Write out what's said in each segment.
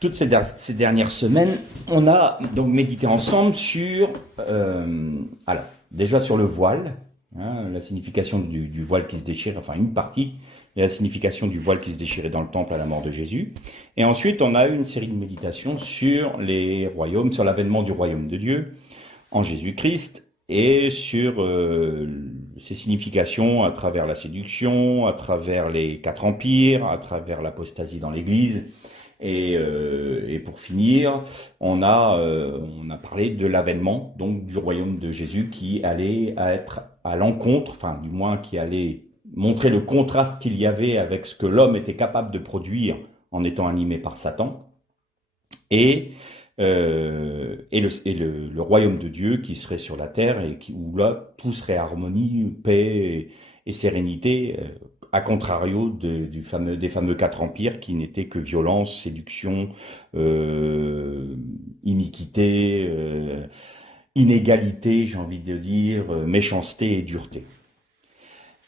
Toutes ces dernières semaines, on a donc médité ensemble sur, alors, déjà sur le voile, hein, la signification du voile qui se déchire, enfin une partie, et la signification du voile qui se déchirait dans le temple à la mort de Jésus. Et ensuite, on a eu une série de méditations sur les royaumes, sur l'avènement du royaume de Dieu en Jésus-Christ, et sur ses significations à travers la séduction, à travers les 4 empires, à travers l'apostasie dans l'Église. Et pour finir, on a parlé de l'avènement donc du royaume de Jésus qui allait être à l'encontre, enfin du moins qui allait montrer le contraste qu'il y avait avec ce que l'homme était capable de produire en étant animé par Satan, et, le royaume de Dieu qui serait sur la terre et où là tout serait harmonie, paix et sérénité, à contrario des fameux 4 empires qui n'étaient que violence, séduction, iniquité, inégalité, j'ai envie de dire, méchanceté et dureté.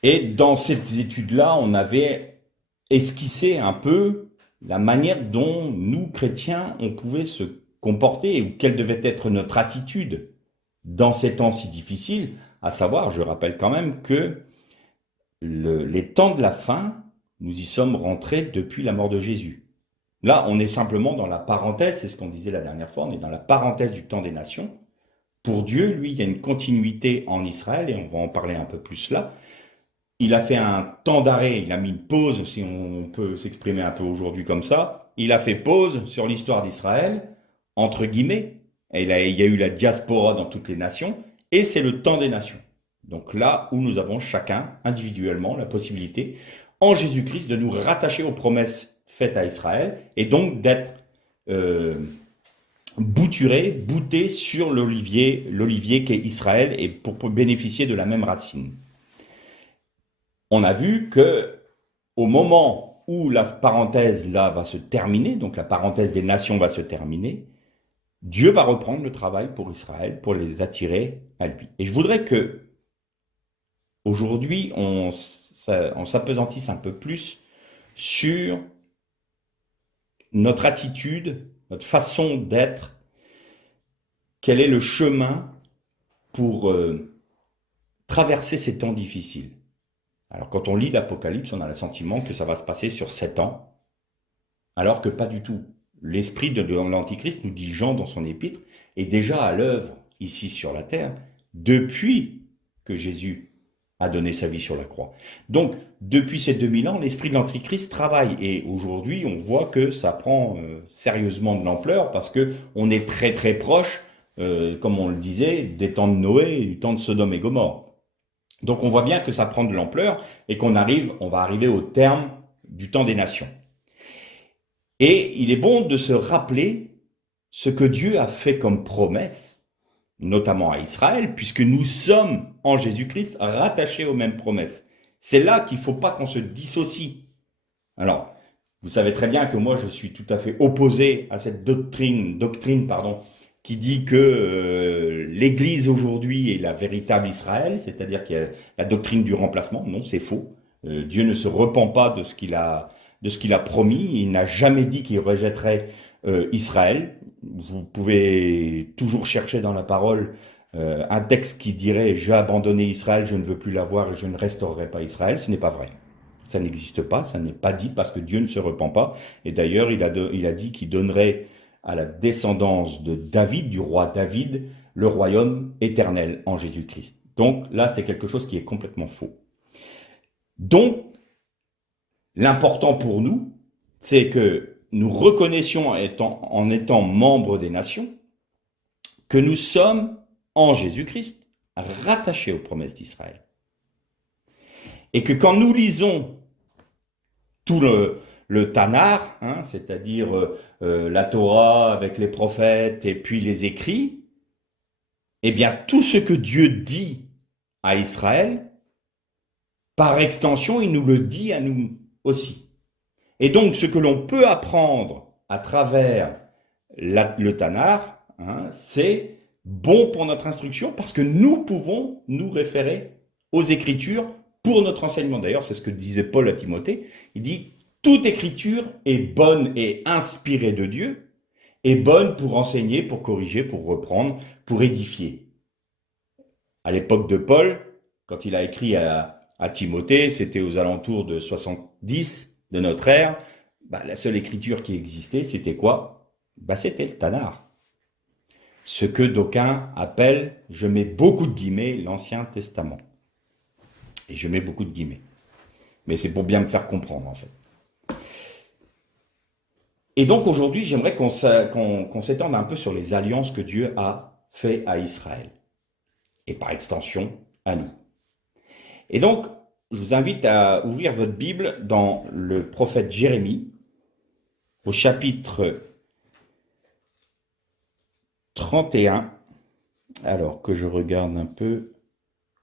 Et dans ces études-là, on avait esquissé un peu la manière dont nous, chrétiens, on pouvait se comporter ou quelle devait être notre attitude dans ces temps si difficiles, à savoir, je rappelle quand même que les temps de la fin, nous y sommes rentrés depuis la mort de Jésus. Là, on est simplement dans la parenthèse, c'est ce qu'on disait la dernière fois, on est dans la parenthèse du temps des nations. Pour Dieu, lui, il y a une continuité en Israël, et on va en parler un peu plus là. Il a fait un temps d'arrêt, il a mis une pause, si on peut s'exprimer un peu aujourd'hui comme ça. Il a fait pause sur l'histoire d'Israël, entre guillemets, et il y a eu la diaspora dans toutes les nations, et c'est le temps des nations. Donc là où nous avons chacun, individuellement, la possibilité, en Jésus-Christ, de nous rattacher aux promesses faites à Israël, et donc d'être bouté sur l'olivier qu'est Israël, et pour bénéficier de la même racine. On a vu que au moment où la parenthèse là va se terminer, donc la parenthèse des nations va se terminer, Dieu va reprendre le travail pour Israël, pour les attirer à lui. Et je voudrais que aujourd'hui on s'apesantisse un peu plus sur notre attitude, notre façon d'être, quel est le chemin pour traverser ces temps difficiles. Alors quand on lit l'Apocalypse, on a le sentiment que ça va se passer sur 7 ans, alors que pas du tout. L'esprit de l'Antichrist, nous dit Jean dans son épître, est déjà à l'œuvre ici sur la terre, depuis que Jésus a donné sa vie sur la croix. Donc, depuis ces 2000 ans, l'esprit de l'Antichrist travaille. Et aujourd'hui, on voit que ça prend sérieusement de l'ampleur, parce qu'on est très très proche, comme on le disait, des temps de Noé et du temps de Sodome et Gomorrhe. Donc on voit bien que ça prend de l'ampleur et on va arriver au terme du temps des nations. Et il est bon de se rappeler ce que Dieu a fait comme promesse, notamment à Israël, puisque nous sommes en Jésus-Christ rattachés aux mêmes promesses. C'est là qu'il ne faut pas qu'on se dissocie. Alors, vous savez très bien que moi je suis tout à fait opposé à cette doctrine, qui dit que l'Église aujourd'hui est la véritable Israël, c'est-à-dire qu'il y a la doctrine du remplacement. Non, c'est faux. Dieu ne se repent pas de ce qu'il a promis. Il n'a jamais dit qu'il rejetterait Israël. Vous pouvez toujours chercher dans la parole un texte qui dirait « J'ai abandonné Israël, je ne veux plus l'avoir et je ne restaurerai pas Israël ». Ce n'est pas vrai. Ça n'existe pas, ça n'est pas dit parce que Dieu ne se repent pas. Et d'ailleurs, il a dit qu'il donnerait à la descendance de David, du roi David, le royaume éternel en Jésus-Christ. Donc là, c'est quelque chose qui est complètement faux. Donc, l'important pour nous, c'est que nous reconnaissions en étant membres des nations, que nous sommes en Jésus-Christ rattachés aux promesses d'Israël. Et que quand nous lisons tout le Tanakh, hein, c'est-à-dire la Torah avec les prophètes et puis les écrits, eh bien tout ce que Dieu dit à Israël, par extension, il nous le dit à nous aussi. Et donc ce que l'on peut apprendre à travers le Tanakh, hein, c'est bon pour notre instruction parce que nous pouvons nous référer aux Écritures pour notre enseignement. D'ailleurs, c'est ce que disait Paul à Timothée. Il dit Toute écriture est bonne et inspirée de Dieu, est bonne pour enseigner, pour corriger, pour reprendre, pour édifier. À l'époque de Paul, quand il a écrit à Timothée, c'était aux alentours de 70 de notre ère, la seule écriture qui existait, c'était quoi? C'était le Tanakh. Ce que d'aucuns appellent, je mets beaucoup de guillemets, l'Ancien Testament. Et je mets beaucoup de guillemets. Mais c'est pour bien me faire comprendre, en fait. Et donc aujourd'hui, j'aimerais qu'on s'étende un peu sur les alliances que Dieu a fait à Israël. Et par extension, à nous. Et donc, je vous invite à ouvrir votre Bible dans le prophète Jérémie, au chapitre 31. Alors que je regarde un peu.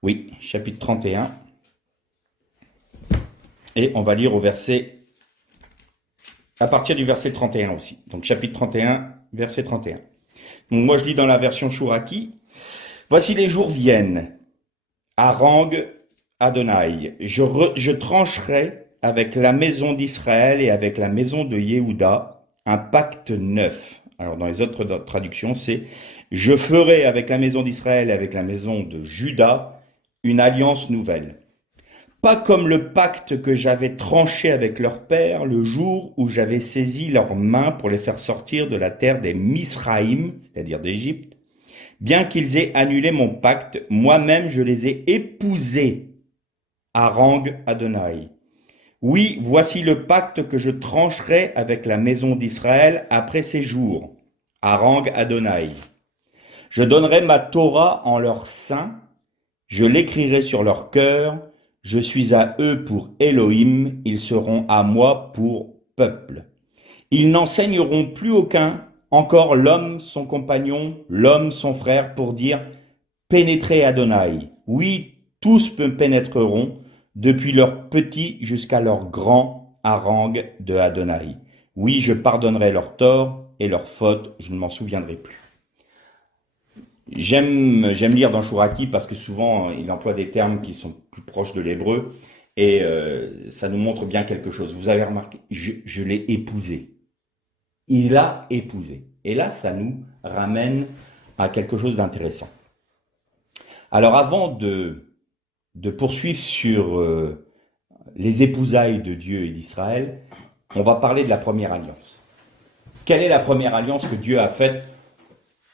Oui, chapitre 31. Et on va lire au verset, à partir du verset 31 aussi. Donc chapitre 31, verset 31. Donc moi je lis dans la version Chouraki. Voici les jours viennent. Harang Adonai. Je trancherai avec la maison d'Israël et avec la maison de Yehuda un pacte neuf. Alors dans les autres traductions, c'est je ferai avec la maison d'Israël et avec la maison de Juda une alliance nouvelle. Pas comme le pacte que j'avais tranché avec leur père le jour où j'avais saisi leurs mains pour les faire sortir de la terre des Misraïm, c'est-à-dire d'Égypte. Bien qu'ils aient annulé mon pacte, moi-même je les ai épousés. Harang Adonai. Oui, voici le pacte que je trancherai avec la maison d'Israël après ces jours. Harang Adonai. Je donnerai ma Torah en leur sein, je l'écrirai sur leur cœur, je suis à eux pour Elohim, ils seront à moi pour peuple. Ils n'enseigneront plus aucun, encore l'homme son compagnon, l'homme son frère, pour dire pénétrez Adonai. Oui, tous me pénétreront, depuis leur petit jusqu'à leur grand harang de Adonai. Oui, je pardonnerai leurs torts et leurs fautes, je ne m'en souviendrai plus. J'aime lire dans Chouraki parce que souvent il emploie des termes qui sont plus proches de l'hébreu et ça nous montre bien quelque chose. Vous avez remarqué, je l'ai épousé. Il a épousé. Et là, ça nous ramène à quelque chose d'intéressant. Alors avant de poursuivre sur les épousailles de Dieu et d'Israël, on va parler de la première alliance. Quelle est la première alliance que Dieu a faite,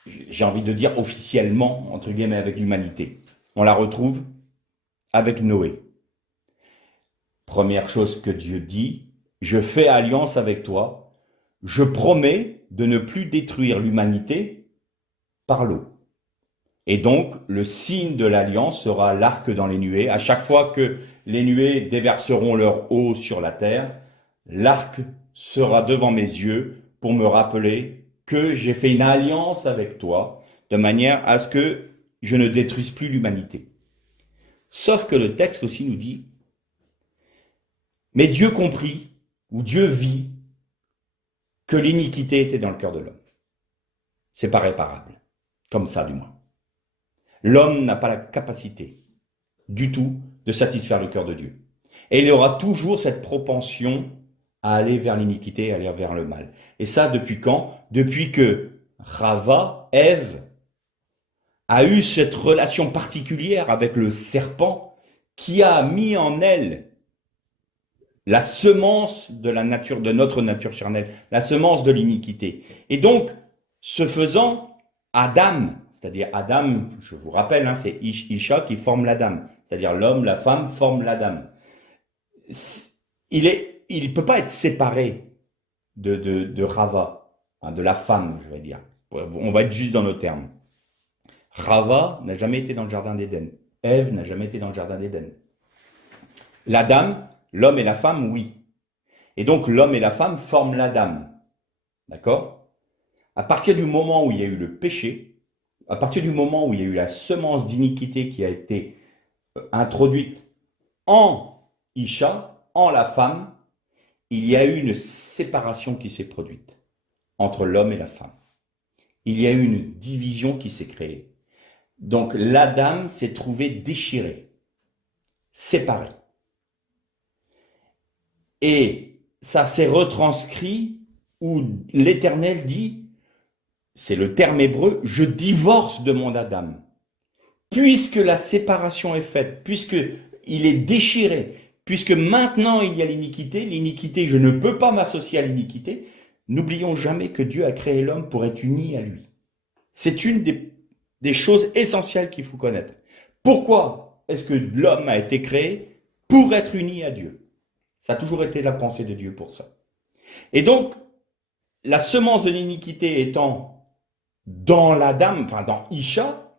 j'ai envie de dire officiellement, entre guillemets, avec l'humanité? On la retrouve avec Noé. Première chose que Dieu dit, je fais alliance avec toi, je promets de ne plus détruire l'humanité par l'eau. Et donc, le signe de l'alliance sera l'arc dans les nuées. À chaque fois que les nuées déverseront leur eau sur la terre, l'arc sera devant mes yeux pour me rappeler que j'ai fait une alliance avec toi, de manière à ce que je ne détruise plus l'humanité. Sauf que le texte aussi nous dit, mais Dieu comprit, ou Dieu vit, que l'iniquité était dans le cœur de l'homme. C'est pas réparable, comme ça du moins. L'homme n'a pas la capacité du tout de satisfaire le cœur de Dieu. Et il y aura toujours cette propension à aller vers l'iniquité, à aller vers le mal. Et ça, depuis quand? Depuis que Rava, Ève, a eu cette relation particulière avec le serpent qui a mis en elle la semence de la nature, de notre nature charnelle, la semence de l'iniquité. Et donc, ce faisant, Adam, c'est-à-dire Adam, je vous rappelle, c'est Isha qui forme l'Adam, c'est-à-dire l'homme, la femme forment l'Adam. Il ne peut pas être séparé de Rava, de la femme, je vais dire. On va être juste dans nos termes. Rava n'a jamais été dans le jardin d'Éden. Ève n'a jamais été dans le jardin d'Éden. L'Adam, l'homme et la femme, oui. Et donc l'homme et la femme forment l'Adam. D'accord? À partir du moment où il y a eu le péché, à partir du moment où il y a eu la semence d'iniquité qui a été introduite en Isha, en la femme, il y a eu une séparation qui s'est produite entre l'homme et la femme. Il y a eu une division qui s'est créée. Donc l'Adam s'est trouvé déchiré, séparé. Et ça s'est retranscrit où l'Éternel dit, c'est le terme hébreu, je divorce de mon Adam. Puisque la séparation est faite, puisque il est déchiré, puisque maintenant il y a l'iniquité, je ne peux pas m'associer à l'iniquité, n'oublions jamais que Dieu a créé l'homme pour être uni à lui. C'est une des choses essentielles qu'il faut connaître. Pourquoi est-ce que l'homme a été créé? Pour être uni à Dieu. Ça a toujours été la pensée de Dieu pour ça. Et donc, la semence de l'iniquité étant dans l'Adam, enfin dans Isha,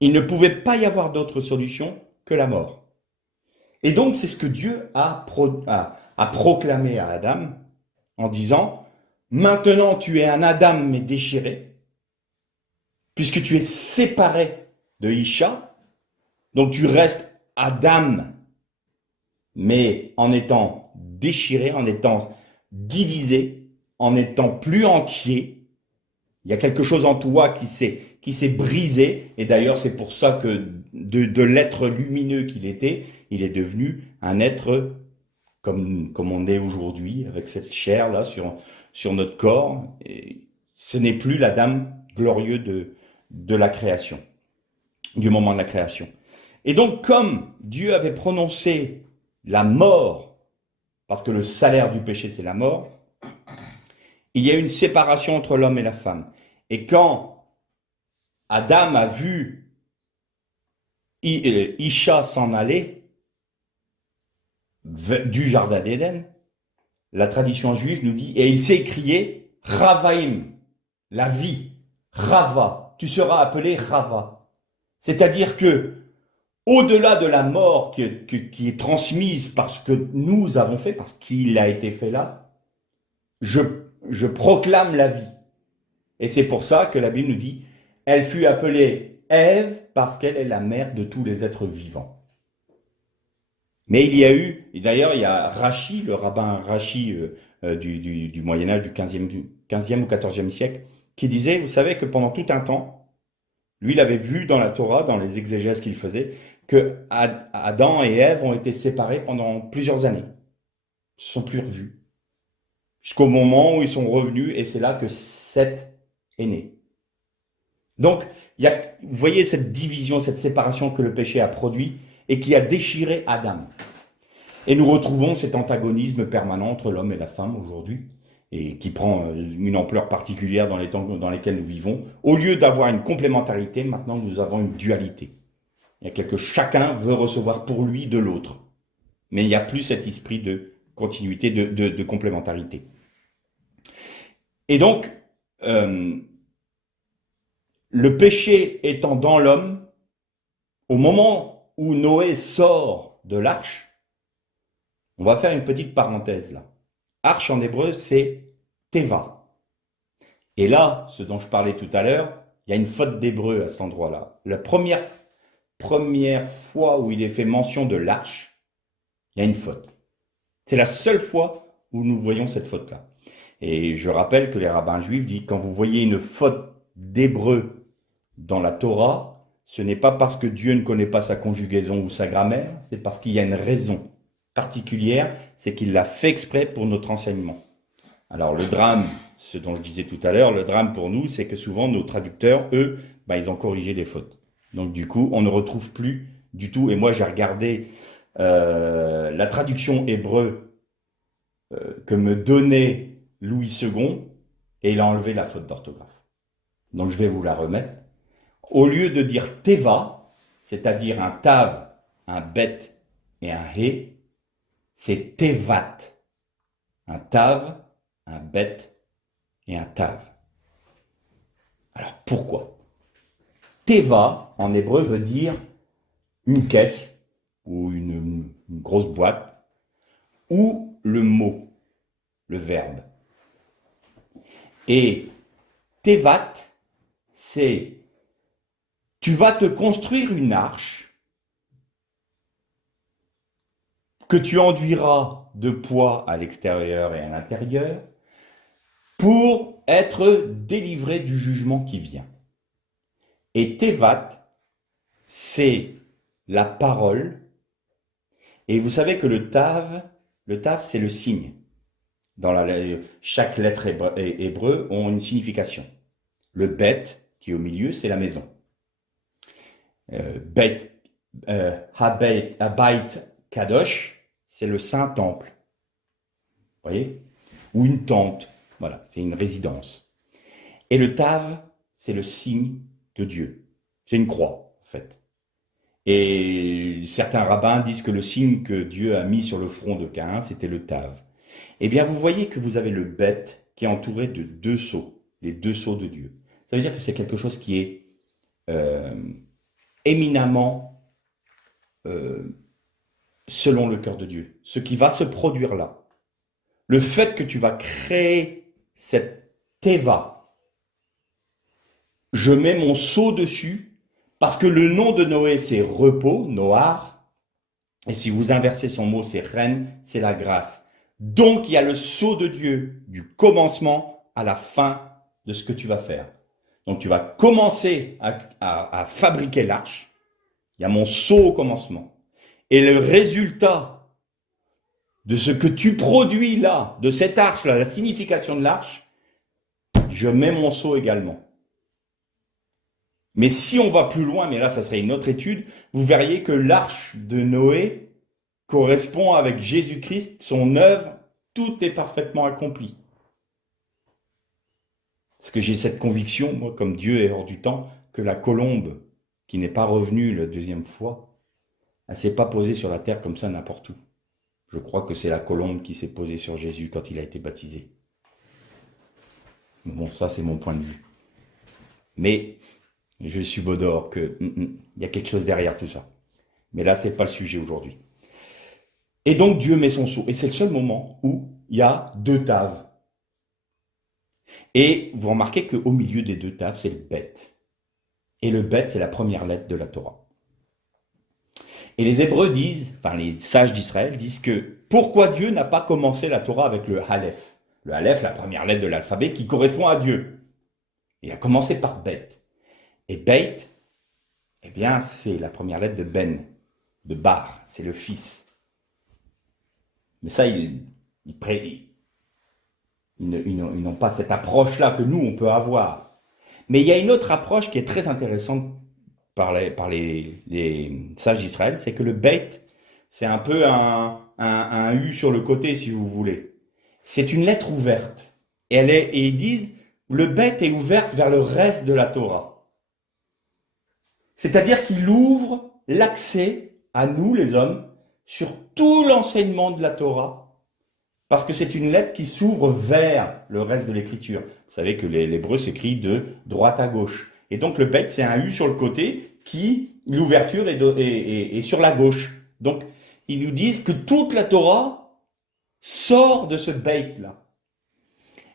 il ne pouvait pas y avoir d'autre solution que la mort. Et donc, c'est ce que Dieu a proclamé à Adam en disant, maintenant tu es un Adam mais déchiré, puisque tu es séparé de Isha, donc tu restes Adam, mais en étant déchiré, en étant divisé, en étant plus entier. Il y a quelque chose en toi qui s'est brisé, et d'ailleurs c'est pour ça que de l'être lumineux qu'il était, il est devenu un être comme on est aujourd'hui, avec cette chair là sur notre corps. Et ce n'est plus l'Adam glorieux de la création, du moment de la création. Et donc comme Dieu avait prononcé la mort, parce que le salaire du péché c'est la mort, il y a une séparation entre l'homme et la femme. Et quand Adam a vu Isha s'en aller du jardin d'Éden, la tradition juive nous dit, et il s'est écrié Ravaim, la vie, Rava, tu seras appelé Rava. C'est-à-dire que, au-delà de la mort qui est transmise parce que nous avons fait, parce qu'il a été fait là, je proclame la vie. Et c'est pour ça que la Bible nous dit, elle fut appelée Ève parce qu'elle est la mère de tous les êtres vivants. Mais il y a eu, et d'ailleurs il y a Rachi, le rabbin Rachi du Moyen-Âge, du 15e ou 14e siècle, qui disait, vous savez que pendant tout un temps, lui il avait vu dans la Torah, dans les exégèses qu'il faisait, que Adam et Ève ont été séparés pendant plusieurs années. Ils ne se sont plus revus. Jusqu'au moment où ils sont revenus, et c'est là que Seth est né. Donc, vous voyez cette division, cette séparation que le péché a produit et qui a déchiré Adam. Et nous retrouvons cet antagonisme permanent entre l'homme et la femme aujourd'hui, et qui prend une ampleur particulière dans les temps dans lesquels nous vivons. Au lieu d'avoir une complémentarité, maintenant nous avons une dualité. Il y a quelque chacun veut recevoir pour lui de l'autre. Mais il n'y a plus cet esprit de continuité, de complémentarité. Et donc, le péché étant dans l'homme, au moment où Noé sort de l'arche, on va faire une petite parenthèse là. Arche en hébreu, c'est Teva. Et là, ce dont je parlais tout à l'heure, il y a une faute d'hébreu à cet endroit-là. La première fois où il est fait mention de l'arche, il y a une faute. C'est la seule fois où nous voyons cette faute-là. Et je rappelle que les rabbins juifs disent, quand vous voyez une faute d'hébreu dans la Torah, ce n'est pas parce que Dieu ne connaît pas sa conjugaison ou sa grammaire, c'est parce qu'il y a une raison particulière, c'est qu'il l'a fait exprès pour notre enseignement. Alors le drame, ce dont je disais tout à l'heure, le drame pour nous, c'est que souvent nos traducteurs, eux, ils ont corrigé les fautes. Donc du coup, on ne retrouve plus du tout, et moi j'ai regardé la traduction hébreu que me donnait Louis II, et il a enlevé la faute d'orthographe. Donc je vais vous la remettre. Au lieu de dire Teva, c'est-à-dire un Tav, un Bet et un He, c'est Tevat. Un Tav, un Bet et un Tav. Alors pourquoi? Teva, en hébreu, veut dire une caisse ou une grosse boîte, ou le mot, le verbe. Et Tevat, c'est tu vas te construire une arche que tu enduiras de poids à l'extérieur et à l'intérieur pour être délivré du jugement qui vient. Et Tevat, c'est la parole. Et vous savez que le Le tav, c'est le signe. Chaque lettre hébreu ont une signification. Le bet, qui est au milieu, c'est la maison. Bet, Habayit Kadosh, c'est le saint temple. Vous voyez? Ou une tente. Voilà, c'est une résidence. Et le tav, c'est le signe de Dieu. C'est une croix, en fait. Et certains rabbins disent que le signe que Dieu a mis sur le front de Caïn, c'était le tav. Eh bien, vous voyez que vous avez le bet qui est entouré de 2 sceaux, les 2 sceaux de Dieu. Ça veut dire que c'est quelque chose qui est éminemment selon le cœur de Dieu. Ce qui va se produire là. Le fait que tu vas créer cette teva, je mets mon sceau dessus, parce que le nom de Noé, c'est repos, Noar, et si vous inversez son mot, c'est reine, c'est la grâce. Donc, il y a le sceau de Dieu du commencement à la fin de ce que tu vas faire. Donc, tu vas commencer à fabriquer l'arche. Il y a mon sceau au commencement. Et le résultat de ce que tu produis là, de cette arche-là, la signification de l'arche, je mets mon sceau également. Mais si on va plus loin, mais là, ça serait une autre étude, vous verriez que l'arche de Noé correspond avec Jésus-Christ, son œuvre, tout est parfaitement accompli. Parce que j'ai cette conviction, moi, comme Dieu est hors du temps, que la colombe, qui n'est pas revenue la 2e fois, elle ne s'est pas posée sur la terre comme ça n'importe où. Je crois que c'est la colombe qui s'est posée sur Jésus quand il a été baptisé. Bon, ça, c'est mon point de vue. Mais je suis subodore que y a quelque chose derrière tout ça. Mais là, ce n'est pas le sujet aujourd'hui. Et donc, Dieu met son sceau. Et c'est le seul moment où il y a 2 taves. Et vous remarquez qu'au milieu des 2 taves, c'est le bet. Et le bet, c'est la première lettre de la Torah. Et les Hébreux disent, enfin les sages d'Israël disent que pourquoi Dieu n'a pas commencé la Torah avec le Aleph? Le Aleph, la première lettre de l'alphabet qui correspond à Dieu. Il a commencé par Bet. Et Beit, eh bien, c'est la première lettre de Ben, de Bar, c'est le fils. Mais ça, ils n'ont pas cette approche-là que nous, on peut avoir. Mais il y a une autre approche qui est très intéressante par les sages d'Israël, c'est que le Beit, c'est un peu un U sur le côté, si vous voulez. C'est une lettre ouverte. Et ils disent, le Beit est ouverte vers le reste de la Torah. C'est-à-dire qu'il ouvre l'accès à nous, les hommes, sur tout l'enseignement de la Torah, parce que c'est une lettre qui s'ouvre vers le reste de l'écriture. Vous savez que l'hébreu s'écrit de droite à gauche. Et donc le bet, c'est un U sur le côté qui, l'ouverture est sur la gauche. Donc, ils nous disent que toute la Torah sort de ce bet-là.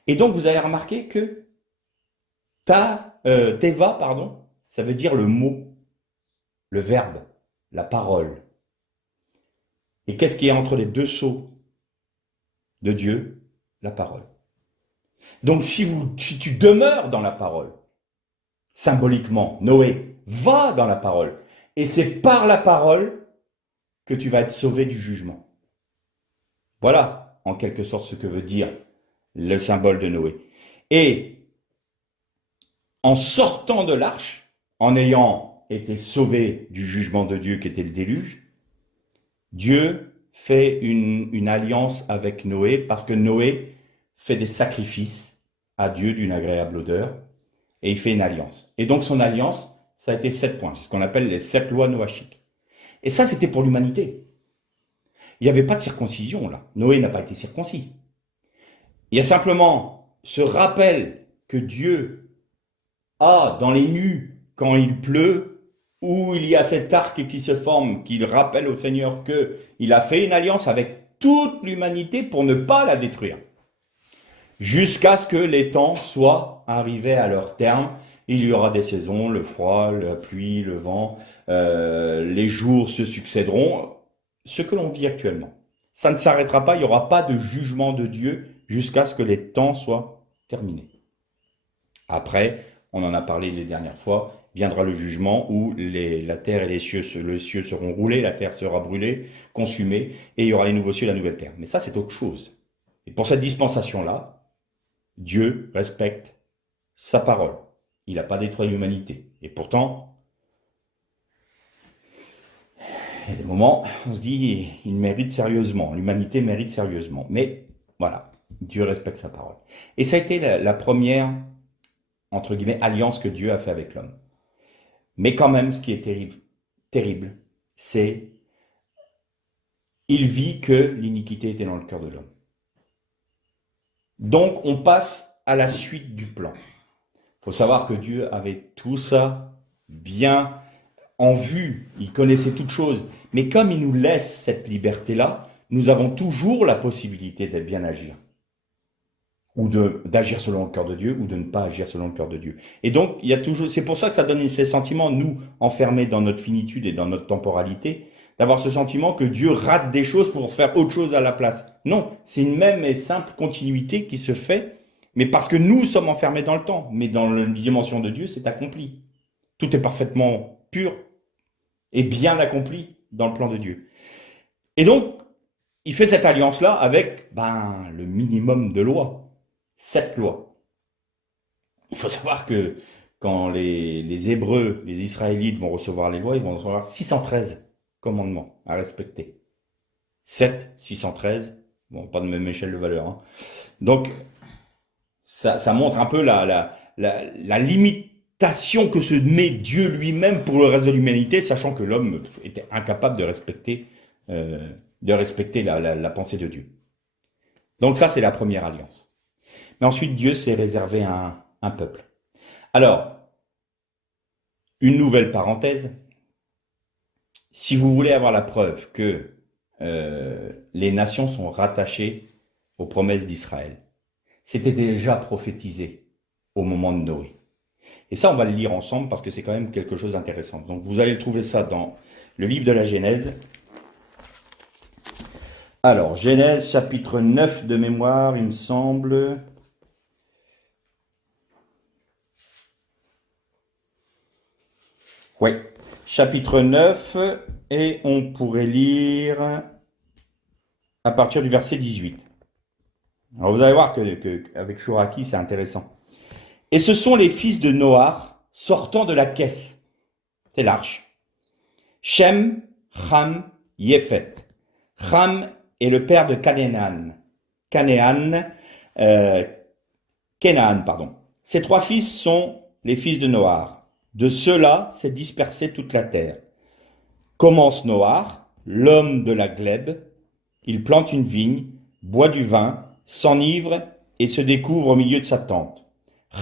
Et donc, vous avez remarqué que teva, pardon, ça veut dire le mot, le verbe, la parole. Et qu'est-ce qui est entre les 2 sceaux de Dieu? La parole. Donc, si tu demeures dans la parole, symboliquement, Noé va dans la parole. Et c'est par la parole que tu vas être sauvé du jugement. Voilà, en quelque sorte, ce que veut dire le symbole de Noé. Et en sortant de l'arche, en ayant été sauvé du jugement de Dieu qui était le déluge, Dieu fait une alliance avec Noé parce que Noé fait des sacrifices à Dieu d'une agréable odeur et il fait une alliance. Et donc son alliance, ça a été 7 points. C'est ce qu'on appelle les 7 lois noachiques. Et ça, c'était pour l'humanité. Il n'y avait pas de circoncision là. Noé n'a pas été circoncis. Il y a simplement ce rappel que Dieu a dans les nues quand il pleut, où il y a cet arc qui se forme, qui rappelle au Seigneur qu'il a fait une alliance avec toute l'humanité pour ne pas la détruire. Jusqu'à ce que les temps soient arrivés à leur terme. Il y aura des saisons, le froid, la pluie, le vent, les jours se succéderont, ce que l'on vit actuellement. Ça ne s'arrêtera pas, il n'y aura pas de jugement de Dieu jusqu'à ce que les temps soient terminés. Après, on en a parlé les dernières fois, viendra le jugement où la terre et les cieux seront roulés, la terre sera brûlée, consumée, et il y aura les nouveaux cieux et la nouvelle terre. Mais ça, c'est autre chose. Et pour cette dispensation-là, Dieu respecte sa parole. Il n'a pas détruit l'humanité. Et pourtant, il y a des moments, on se dit, il mérite sérieusement, l'humanité mérite sérieusement. Mais voilà, Dieu respecte sa parole. Et ça a été la première, entre guillemets, alliance que Dieu a fait avec l'homme. Mais quand même, ce qui est terrible, c'est il vit que l'iniquité était dans le cœur de l'homme. Donc, on passe à la suite du plan. Il faut savoir que Dieu avait tout ça bien en vue. Il connaissait toutes choses. Mais comme il nous laisse cette liberté-là, nous avons toujours la possibilité d'être bien agir. Ou d'agir selon le cœur de Dieu, ou de ne pas agir selon le cœur de Dieu. Et donc, il y a toujours, c'est pour ça que ça donne ces sentiments, nous, enfermés dans notre finitude et dans notre temporalité, d'avoir ce sentiment que Dieu rate des choses pour faire autre chose à la place. Non, c'est une même et simple continuité qui se fait, mais parce que nous sommes enfermés dans le temps. Mais dans la dimension de Dieu, c'est accompli. Tout est parfaitement pur et bien accompli dans le plan de Dieu. Et donc, il fait cette alliance-là avec le minimum de lois. 7 lois. Il faut savoir que quand les Hébreux, les Israélites vont recevoir les lois, ils vont recevoir 613 commandements à respecter. 7, 613, bon, pas de même échelle de valeur. Hein. Donc, ça montre un peu la limitation que se met Dieu lui-même pour le reste de l'humanité, sachant que l'homme était incapable de respecter la pensée de Dieu. Donc ça, c'est la première alliance. Mais ensuite, Dieu s'est réservé un peuple. Alors, une nouvelle parenthèse. Si vous voulez avoir la preuve que les nations sont rattachées aux promesses d'Israël, c'était déjà prophétisé au moment de Noé. Et ça, on va le lire ensemble parce que c'est quand même quelque chose d'intéressant. Donc, vous allez trouver ça dans le livre de la Genèse. Alors, Genèse chapitre 9 de mémoire, il me semble. Oui, chapitre 9, et on pourrait lire à partir du verset 18. Alors vous allez voir qu'avec Chouraki, c'est intéressant. Et ce sont les fils de Noach sortant de la caisse, c'est l'arche. Shem, Ham, Yéphet. Ham est le père de Canaan. Canaan, pardon. Ces 3 fils sont les fils de Noach. De ceux-là s'est dispersée toute la terre. Commence Noach, l'homme de la glèbe, il plante une vigne, boit du vin, s'enivre et se découvre au milieu de sa tente.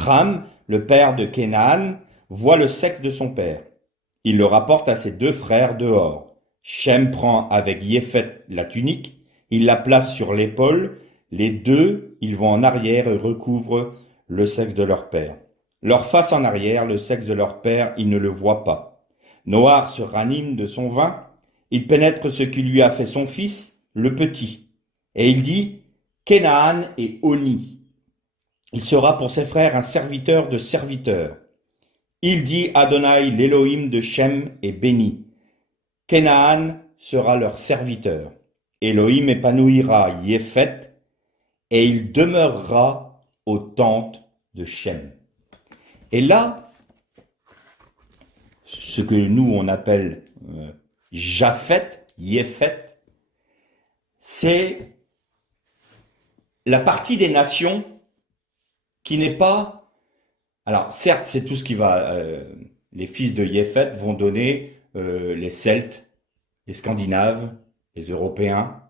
Ham, le père de Canaan, voit le sexe de son père. Il le rapporte à ses 2 frères dehors. Shem prend avec Yéphet la tunique, il la place sur l'épaule, les 2, ils vont en arrière et recouvrent le sexe de leur père. Leur face en arrière, le sexe de leur père, ils ne le voient pas. Noach se ranime de son vin, il pénètre ce qui lui a fait son fils, le petit. Et il dit, Canaan est honni. Il sera pour ses frères un serviteur de serviteurs. Il dit, Adonai, l'Élohim de Shem, est béni. Canaan sera leur serviteur. Elohim épanouira Yéphet, et il demeurera aux tentes de Shem. Et là, ce que nous on appelle Japhet, Yéphet, c'est la partie des nations qui n'est pas... Alors certes, c'est tout ce qui va... les fils de Yéphet vont donner les Celtes, les Scandinaves, les Européens,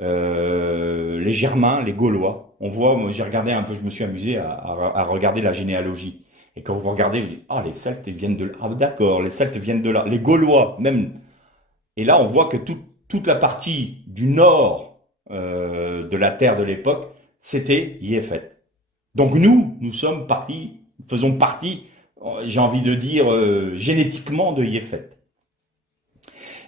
les Germains, les Gaulois. On voit, moi j'ai regardé un peu, je me suis amusé à regarder la généalogie. Et quand vous regardez, vous dites, ah, les Celtes viennent de là. Ah, d'accord, les Celtes viennent de là. Les Gaulois, même. Et là, on voit que toute la partie du nord de la terre de l'époque, c'était Yéphet. Donc nous faisons partie, j'ai envie de dire, génétiquement de Yéphet.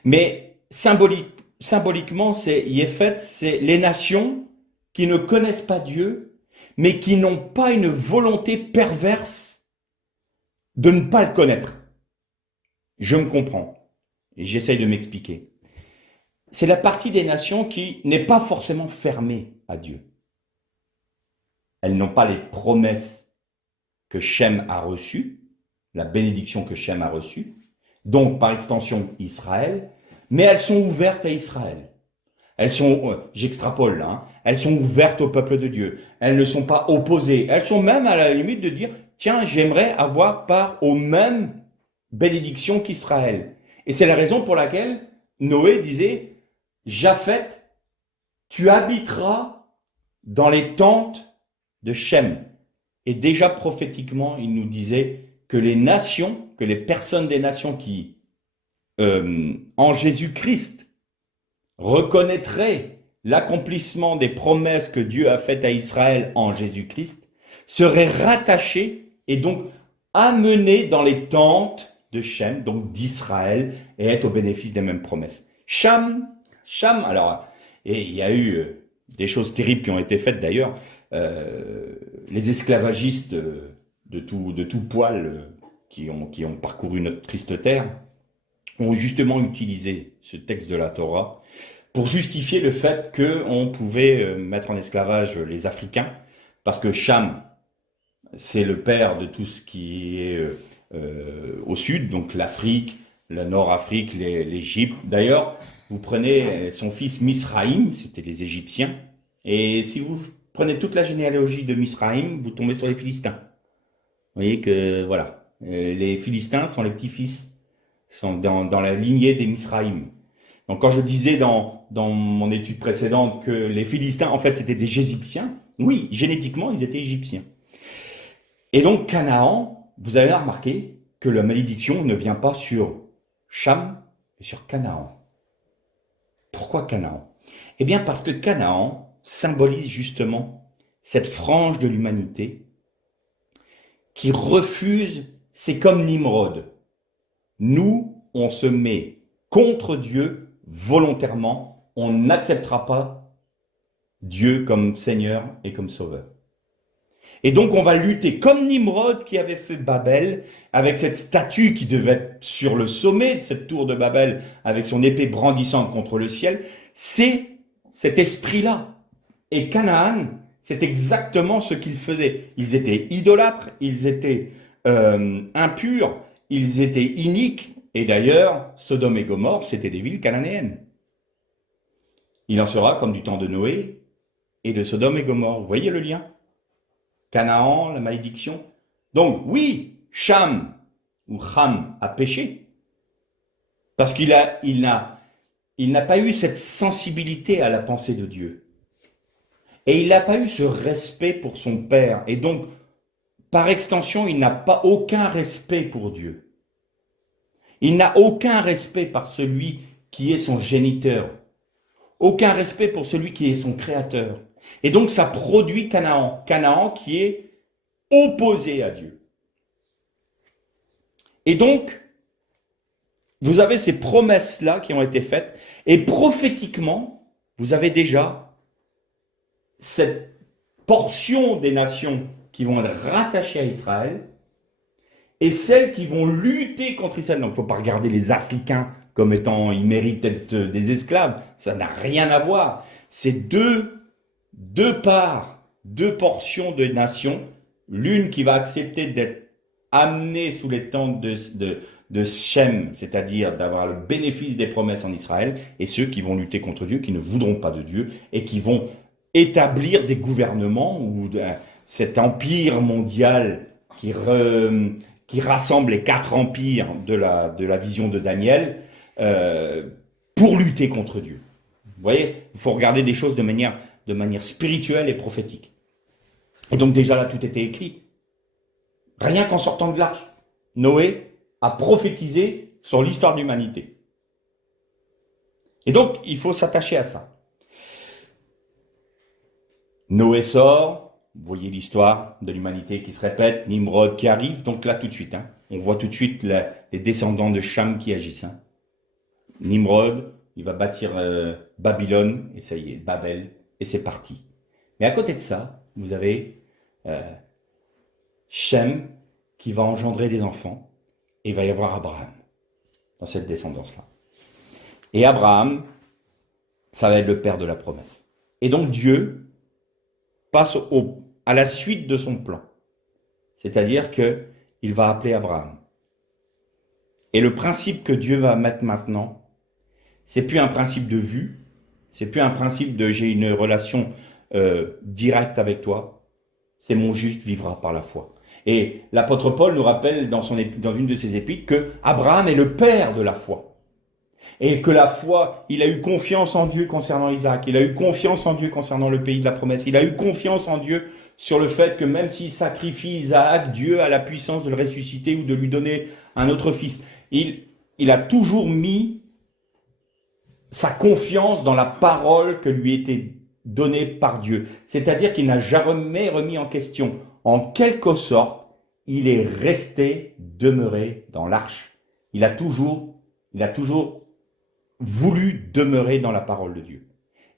Mais symboliquement, Yéphet, c'est les nations qui ne connaissent pas Dieu, mais qui n'ont pas une volonté perverse de ne pas le connaître. je me comprends et j'essaye de m'expliquer. C'est la partie des nations qui n'est pas forcément fermée à Dieu. Elles n'ont pas les promesses que Shem a reçues, la bénédiction que Shem a reçue, donc par extension Israël, mais elles sont ouvertes à Israël. Elles sont, j'extrapole là, hein, elles sont ouvertes au peuple de Dieu. Elles ne sont pas opposées. Elles sont même à la limite de dire, tiens, j'aimerais avoir part aux mêmes bénédictions qu'Israël. Et c'est la raison pour laquelle Noé disait, Japheth, tu habiteras dans les tentes de Shem. Et déjà prophétiquement, il nous disait que les nations, que les personnes des nations qui, en Jésus-Christ, reconnaîtraient l'accomplissement des promesses que Dieu a faites à Israël en Jésus-Christ, seraient rattachées et donc amenées dans les tentes de Shem, donc d'Israël, et être au bénéfice des mêmes promesses. Cham, alors, et il y a eu des choses terribles qui ont été faites d'ailleurs, les esclavagistes de tout poil qui ont parcouru notre triste terre ont justement utilisé ce texte de la Torah pour justifier le fait qu'on pouvait mettre en esclavage les Africains, parce que Cham, c'est le père de tout ce qui est au sud, donc l'Afrique, la Nord-Afrique, l'Égypte. D'ailleurs, vous prenez son fils Misraïm, c'était les Égyptiens, et si vous prenez toute la généalogie de Misraïm, vous tombez sur les Philistins. Vous voyez que, voilà, les Philistins sont les petits-fils, sont dans la lignée des Misraïm. Donc quand je disais dans mon étude précédente que les Philistins, en fait, c'était des Égyptiens, oui, génétiquement, ils étaient Égyptiens. Et donc Canaan, vous avez remarqué que la malédiction ne vient pas sur Cham, mais sur Canaan. Pourquoi Canaan? Eh bien parce que Canaan symbolise justement cette frange de l'humanité qui refuse, c'est comme Nimrod. Nous, on se met contre Dieu volontairement, on n'acceptera pas Dieu comme Seigneur et comme Sauveur. Et donc on va lutter comme Nimrod qui avait fait Babel, avec cette statue qui devait être sur le sommet de cette tour de Babel, avec son épée brandissante contre le ciel. C'est cet esprit-là. Et Canaan, c'est exactement ce qu'ils faisaient. Ils étaient idolâtres, ils étaient impurs, ils étaient iniques. Et d'ailleurs, Sodome et Gomorrhe, c'était des villes cananéennes. Il en sera comme du temps de Noé et de Sodome et Gomorrhe. Vous voyez le lien? Canaan, la malédiction. Donc oui, Cham ou Ham a péché parce qu'il n'a pas eu cette sensibilité à la pensée de Dieu. Et il n'a pas eu ce respect pour son père. Et donc, par extension, il n'a pas aucun respect pour Dieu. Il n'a aucun respect par celui qui est son géniteur. Aucun respect pour celui qui est son créateur. Et donc ça produit Canaan. Canaan qui est opposé à Dieu. Et donc, vous avez ces promesses-là qui ont été faites. Et prophétiquement, vous avez déjà cette portion des nations qui vont être rattachées à Israël et celles qui vont lutter contre Israël. Donc il ne faut pas regarder les Africains comme étant, ils méritent d'être des esclaves. Ça n'a rien à voir. C'est deux parts, deux portions de nations. L'une qui va accepter d'être amenée sous les tentes de Shem, c'est-à-dire d'avoir le bénéfice des promesses en Israël, et ceux qui vont lutter contre Dieu, qui ne voudront pas de Dieu, et qui vont établir des gouvernements, ou cet empire mondial qui rassemble les 4 empires de la vision de Daniel, pour lutter contre Dieu. Vous voyez, il faut regarder des choses de manière spirituelle et prophétique. Et donc déjà là, tout était écrit. Rien qu'en sortant de l'arche, Noé a prophétisé sur l'histoire de l'humanité. Et donc, il faut s'attacher à ça. Noé sort, vous voyez l'histoire de l'humanité qui se répète, Nimrod qui arrive, donc là tout de suite, on voit tout de suite les descendants de Cham qui agissent. Nimrod, il va bâtir Babylone, et ça y est, Babel, et c'est parti. Mais à côté de ça, vous avez Shem qui va engendrer des enfants, et il va y avoir Abraham. dans cette descendance-là. Et Abraham, ça va être le père de la promesse. Et donc Dieu passe à la suite de son plan. C'est-à-dire qu'il va appeler Abraham. Et le principe que Dieu va mettre maintenant, c'est plus un principe de vue, c'est plus un principe de j'ai une relation directe avec toi, c'est mon juste vivra par la foi. Et l'apôtre Paul nous rappelle dans une de ses épîtres que Abraham est le père de la foi. Et que la foi, il a eu confiance en Dieu concernant Isaac, il a eu confiance en Dieu concernant le pays de la promesse, il a eu confiance en Dieu sur le fait que même s'il sacrifie Isaac, Dieu a la puissance de le ressusciter ou de lui donner un autre fils. Il a toujours mis sa confiance dans la parole que lui était donnée par Dieu. C'est-à-dire qu'il n'a jamais remis en question. En quelque sorte, il est resté demeuré dans l'arche. Il a toujours voulu demeurer dans la parole de Dieu.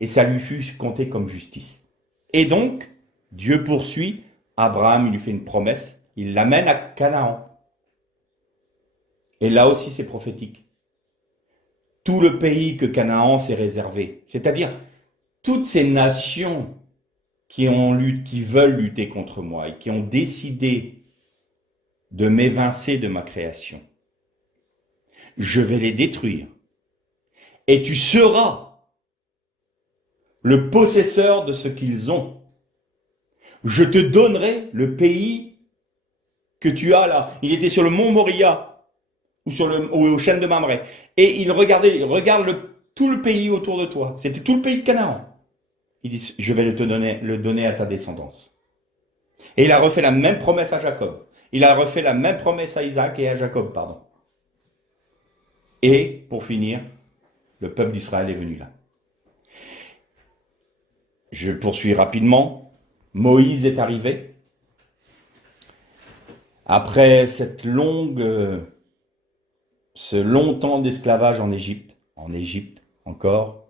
Et ça lui fut compté comme justice. Et donc, Dieu poursuit, Abraham, il lui fait une promesse, il l'amène à Canaan. Et là aussi, c'est prophétique. Tout le pays que Canaan s'est réservé, c'est-à-dire toutes ces nations qui veulent lutter contre moi et qui ont décidé de m'évincer de ma création, je vais les détruire. Et tu seras le possesseur de ce qu'ils ont. Je te donnerai le pays que tu as là. Il était sur le mont Moria ou aux chaînes de Mamré. Et il regarde tout le pays autour de toi. C'était tout le pays de Canaan. Il dit, je vais le donner à ta descendance. Et il a refait la même promesse à Jacob. Il a refait la même promesse à Isaac et à Jacob, pardon. Et, pour finir, le peuple d'Israël est venu là. Je poursuis rapidement. Moïse est arrivé. Après ce long temps d'esclavage en Égypte encore.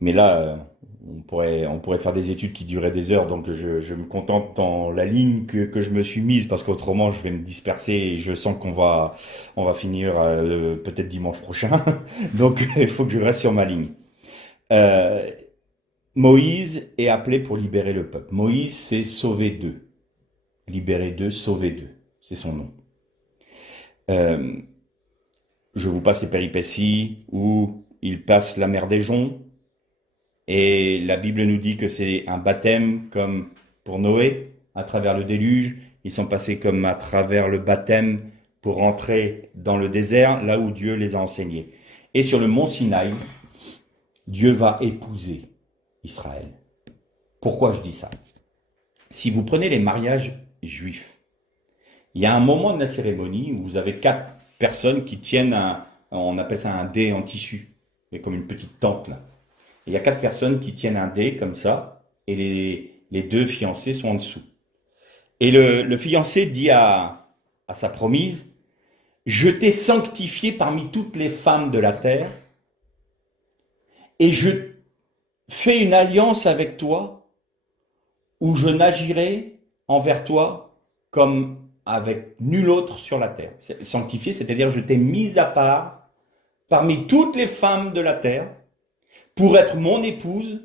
Mais là, on pourrait faire des études qui dureraient des heures, donc je me contente dans la ligne que je me suis mise, parce qu'autrement je vais me disperser et je sens qu'on va finir peut-être dimanche prochain. Donc il faut que je reste sur ma ligne. Moïse est appelé pour libérer le peuple. Moïse, c'est sauver d'eux. Libérer d'eux, sauver d'eux. C'est son nom. Je vous passe les péripéties où il passe la mer des Joncs. Et la Bible nous dit que c'est un baptême comme pour Noé, à travers le déluge. Ils sont passés comme à travers le baptême pour rentrer dans le désert, là où Dieu les a enseignés. Et sur le mont Sinaï, Dieu va épouser Israël. Pourquoi je dis ça? Si vous prenez les mariages juifs, il y a un moment de la cérémonie où vous avez 4 personnes qui tiennent on appelle ça un dé en tissu, mais comme une petite tente là. Et il y a 4 personnes qui tiennent un dé comme ça, et les 2 fiancés sont en dessous. Et le fiancé dit à sa promise, je t'ai sanctifié parmi toutes les femmes de la terre, et je fais une alliance avec toi, où je n'agirai envers toi comme avec nul autre sur la terre. Sanctifié, c'est-à-dire je t'ai mis à part parmi toutes les femmes de la terre pour être mon épouse,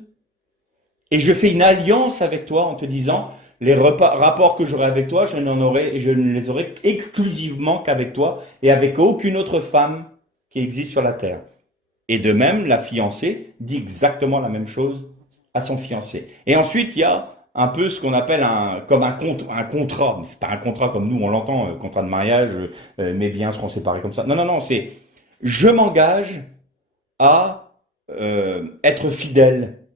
et je fais une alliance avec toi en te disant les rapports que j'aurai avec toi, je ne les aurai exclusivement qu'avec toi et avec aucune autre femme qui existe sur la terre. Et de même, la fiancée dit exactement la même chose à son fiancé. Et ensuite, il y a un peu ce qu'on appelle un contrat. Mais c'est pas un contrat comme nous on l'entend, contrat de mariage, mes biens seront séparés comme ça. Non, c'est je m'engage à être fidèle.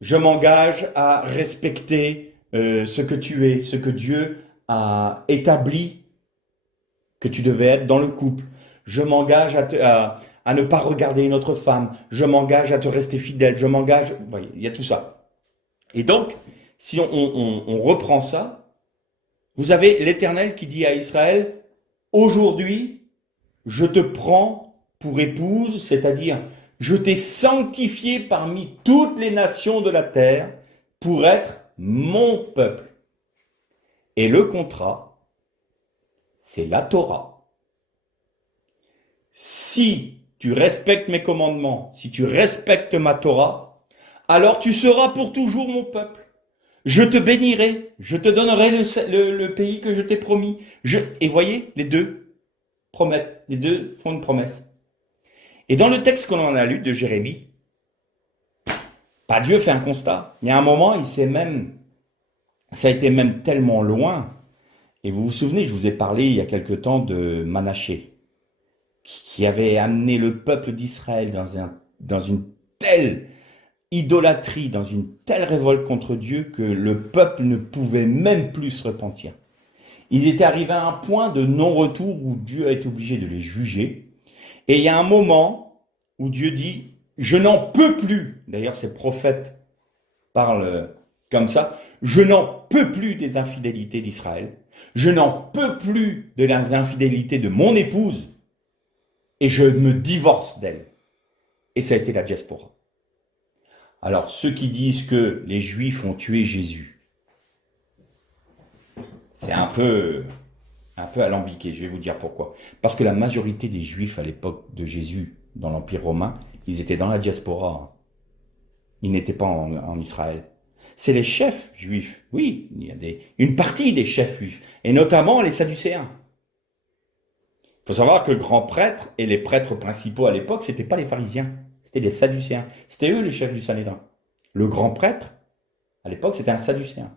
Je m'engage à respecter ce que tu es, ce que Dieu a établi que tu devais être dans le couple. Je m'engage à ne pas regarder une autre femme. Je m'engage à te rester fidèle. Je m'engage... Vous voyez, il y a tout ça. Et donc, si on reprend ça, vous avez l'Éternel qui dit à Israël, aujourd'hui, je te prends pour épouse, c'est-à-dire, je t'ai sanctifié parmi toutes les nations de la terre pour être mon peuple. Et le contrat, c'est la Torah. si tu respectes mes commandements, si tu respectes ma Torah, alors tu seras pour toujours mon peuple. Je te bénirai, je te donnerai le pays que je t'ai promis. Et voyez, les deux promettent, les deux font une promesse. Et dans le texte qu'on en a lu de Jérémie, bah, Dieu fait un constat. Il y a un moment, ça a été même tellement loin. Et vous vous souvenez, je vous ai parlé il y a quelque temps de Manassé, qui avait amené le peuple d'Israël dans une telle idolâtrie, dans une telle révolte contre Dieu que le peuple ne pouvait même plus se repentir. Il était arrivé à un point de non-retour où Dieu a été obligé de les juger. Et il y a un moment où Dieu dit, je n'en peux plus. D'ailleurs, ces prophètes parlent comme ça. Je n'en peux plus des infidélités d'Israël. Je n'en peux plus de les infidélités de mon épouse. Et je me divorce d'elle. Et ça a été la diaspora. Alors, ceux qui disent que les Juifs ont tué Jésus, c'est un peu alambiqué, je vais vous dire pourquoi. Parce que la majorité des Juifs à l'époque de Jésus, dans l'Empire romain, ils étaient dans la diaspora. Ils n'étaient pas en Israël. C'est les chefs juifs, oui, il y a une partie des chefs juifs, et notamment les Sadducéens. Il faut savoir que le grand prêtre et les prêtres principaux à l'époque, ce n'étaient pas les pharisiens, c'était les Sadducéens. C'était eux les chefs du Sanhédrin. Le grand prêtre, à l'époque, c'était un Sadducéen.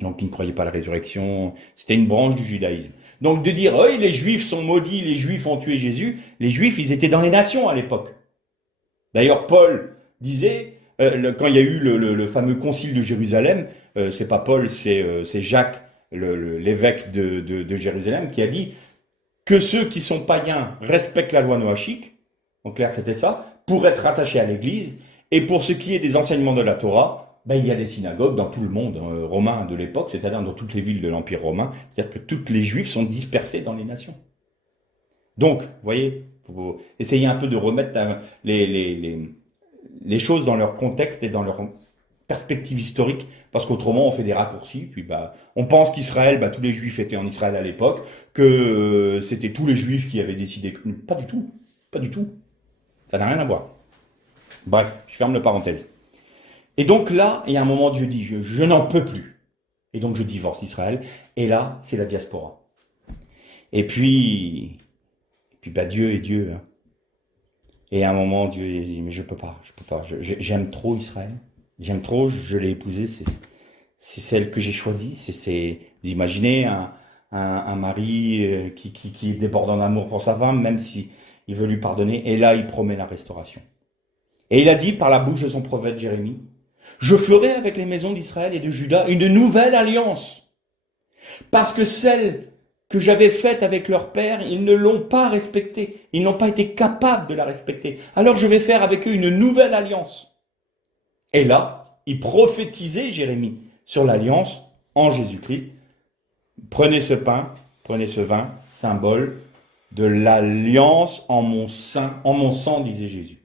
Donc, ils ne croyaient pas à la résurrection. C'était une branche du judaïsme. Donc, de dire, oh, les Juifs sont maudits, les Juifs ont tué Jésus. Les Juifs, ils étaient dans les nations à l'époque. D'ailleurs, Paul disait, quand il y a eu le fameux concile de Jérusalem, c'est pas Paul, c'est Jacques, l'évêque de Jérusalem, qui a dit que ceux qui sont païens respectent la loi noachique. En clair, c'était ça, pour être attachés à l'Église. Et pour ce qui est des enseignements de la Torah, ben, il y a des synagogues dans tout le monde romain de l'époque, c'est-à-dire dans toutes les villes de l'Empire romain. C'est-à-dire que tous les Juifs sont dispersés dans les nations. Donc, vous voyez, il faut essayer un peu de remettre les choses dans leur contexte et dans leur perspective historique, parce qu'autrement on fait des raccourcis, puis bah, on pense qu'Israël, bah, tous les Juifs étaient en Israël à l'époque, que c'était tous les Juifs qui avaient décidé. Pas du tout, pas du tout. Ça n'a rien à voir. Bref, je ferme la parenthèse. Et donc là, il y a un moment, Dieu dit, je n'en peux plus. Et donc je divorce Israël, et là, c'est la diaspora. Et puis bah, Dieu est Dieu. Hein. Et à un moment, Dieu dit, mais je peux pas. J'aime trop Israël. J'aime trop, je l'ai épousée, c'est celle que j'ai choisie. C'est d'imaginer un mari qui est débordant d'amour pour sa femme, même si il veut lui pardonner. Et là, il promet la restauration. Et il a dit par la bouche de son prophète Jérémie, je ferai avec les maisons d'Israël et de Juda une nouvelle alliance. Parce que celle que j'avais faite avec leur père, ils ne l'ont pas respectée. Ils n'ont pas été capables de la respecter. Alors je vais faire avec eux une nouvelle alliance. Et là, il prophétisait Jérémie sur l'alliance en Jésus-Christ. Prenez ce pain, prenez ce vin, symbole de l'alliance en mon sang, disait Jésus.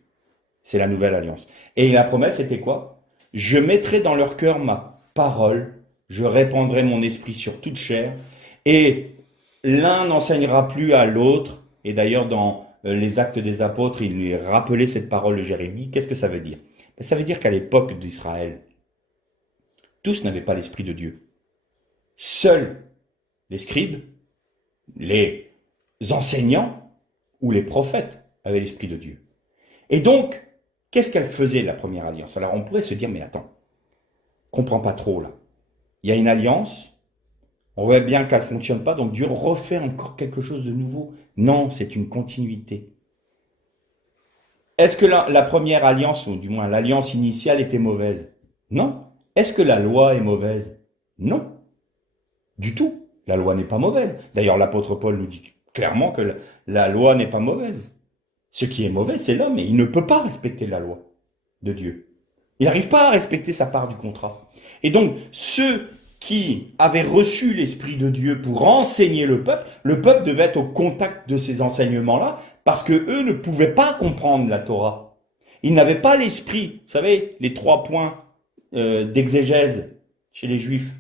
C'est la nouvelle alliance. Et la promesse était quoi? Je mettrai dans leur cœur ma parole, je répandrai mon esprit sur toute chair, et l'un n'enseignera plus à l'autre. Et d'ailleurs, dans les Actes des Apôtres, il lui rappelait cette parole de Jérémie. Qu'est-ce que ça veut dire? Ça veut dire qu'à l'époque d'Israël, tous n'avaient pas l'Esprit de Dieu. Seuls les scribes, les enseignants ou les prophètes avaient l'Esprit de Dieu. Et donc, qu'est-ce qu'elle faisait, la première alliance? Alors, on pourrait se dire, mais attends, comprends pas trop, là. Il y a une alliance, on voit bien qu'elle ne fonctionne pas, donc Dieu refait encore quelque chose de nouveau. Non, c'est une continuité. Est-ce que la première alliance, ou du moins l'alliance initiale, était mauvaise? Non. Est-ce que la loi est mauvaise? Non. Du tout. La loi n'est pas mauvaise. D'ailleurs, l'apôtre Paul nous dit clairement que la loi n'est pas mauvaise. Ce qui est mauvais, c'est l'homme, et il ne peut pas respecter la loi de Dieu. Il n'arrive pas à respecter sa part du contrat. Et donc, ceux qui avaient reçu l'Esprit de Dieu pour enseigner le peuple devait être au contact de ces enseignements-là, parce que eux ne pouvaient pas comprendre la Torah. Ils n'avaient pas l'esprit, vous savez, les 3 points d'exégèse chez les Juifs.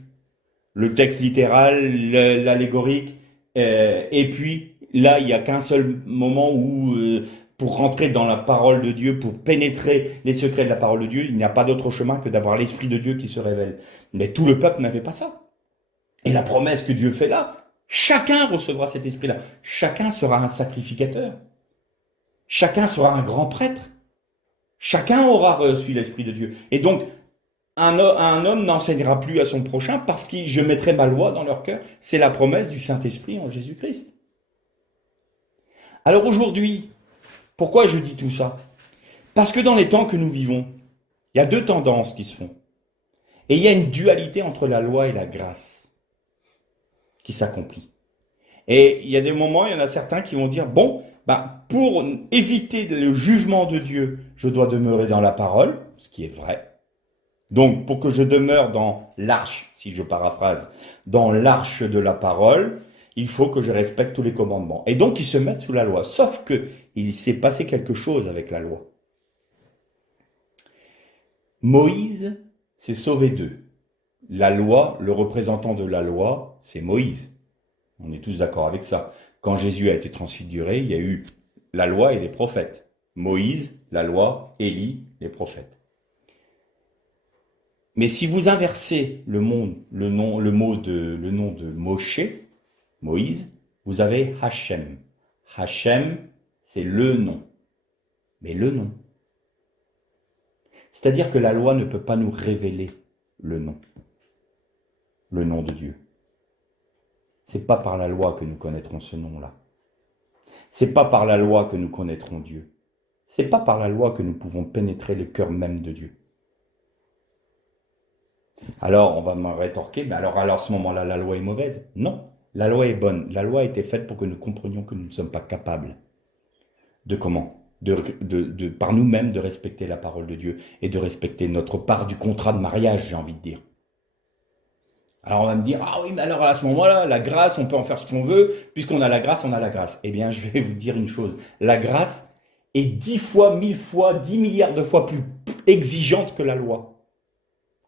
Le texte littéral, l'allégorique, et puis là, il n'y a qu'un seul moment où, pour rentrer dans la parole de Dieu, pour pénétrer les secrets de la parole de Dieu, il n'y a pas d'autre chemin que d'avoir l'Esprit de Dieu qui se révèle. Mais tout le peuple n'avait pas ça. Et la promesse que Dieu fait là, chacun recevra cet esprit-là. Chacun sera un sacrificateur. Chacun sera un grand prêtre. Chacun aura reçu l'Esprit de Dieu. Et donc, un homme n'enseignera plus à son prochain parce que je mettrai ma loi dans leur cœur. C'est la promesse du Saint-Esprit en Jésus-Christ. Alors aujourd'hui, pourquoi je dis tout ça? Parce que dans les temps que nous vivons, il y a deux tendances qui se font. Et il y a une dualité entre la loi et la grâce qui s'accomplit. Et il y a des moments, il y en a certains qui vont dire, bon, pour éviter le jugement de Dieu, je dois demeurer dans la parole, ce qui est vrai. Donc, pour que je demeure dans l'arche, si je paraphrase, dans l'arche de la parole, il faut que je respecte tous les commandements. Et donc, ils se mettent sous la loi. Sauf que il s'est passé quelque chose avec la loi. Moïse s'est sauvé d'eux. La loi, le représentant de la loi, c'est Moïse. On est tous d'accord avec ça. Quand Jésus a été transfiguré, il y a eu la loi et les prophètes. Moïse, la loi, Élie, les prophètes. Mais si vous inversez le nom de Moshe, Moïse, vous avez Hachem. Hachem, c'est le nom. Mais le nom. C'est-à-dire que la loi ne peut pas nous révéler le nom de Dieu. C'est pas par la loi que nous connaîtrons ce nom-là. C'est pas par la loi que nous connaîtrons Dieu. C'est pas par la loi que nous pouvons pénétrer le cœur même de Dieu. Alors, on va me rétorquer, mais alors à ce moment-là, la loi est mauvaise? Non, la loi est bonne. La loi a été faite pour que nous comprenions que nous ne sommes pas capables de comment? Par nous-mêmes de respecter la parole de Dieu et de respecter notre part du contrat de mariage, j'ai envie de dire. Alors on va me dire, ah oui, mais alors à ce moment-là, la grâce, on peut en faire ce qu'on veut, puisqu'on a la grâce, on a la grâce. Eh bien, je vais vous dire une chose, la grâce est 10 fois, 1000 fois, 10 milliards de fois plus exigeante que la loi.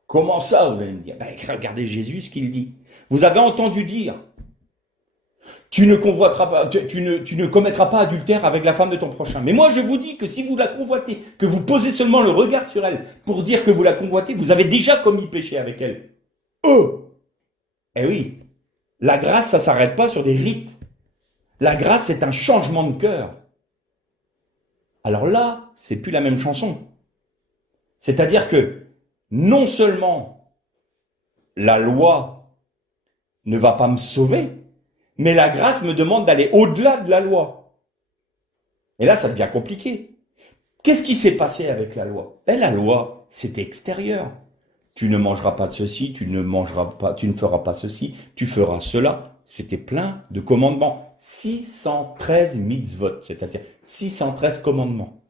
Comment ça, vous allez me dire? Regardez Jésus, ce qu'il dit. Vous avez entendu dire, tu ne convoiteras pas, tu ne commettras pas adultère avec la femme de ton prochain. Mais moi, je vous dis que si vous la convoitez, que vous posez seulement le regard sur elle pour dire que vous la convoitez, vous avez déjà commis péché avec elle. Eh oui, la grâce, ça ne s'arrête pas sur des rites. La grâce, c'est un changement de cœur. Alors là, c'est plus la même chanson. C'est-à-dire que non seulement la loi ne va pas me sauver, mais la grâce me demande d'aller au-delà de la loi. Et là, ça devient compliqué. Qu'est-ce qui s'est passé avec la loi? La loi, c'était extérieur. Tu ne mangeras pas de ceci, tu ne feras pas ceci, tu feras cela. C'était plein de commandements. 613 mitzvot, c'est-à-dire 613 commandements.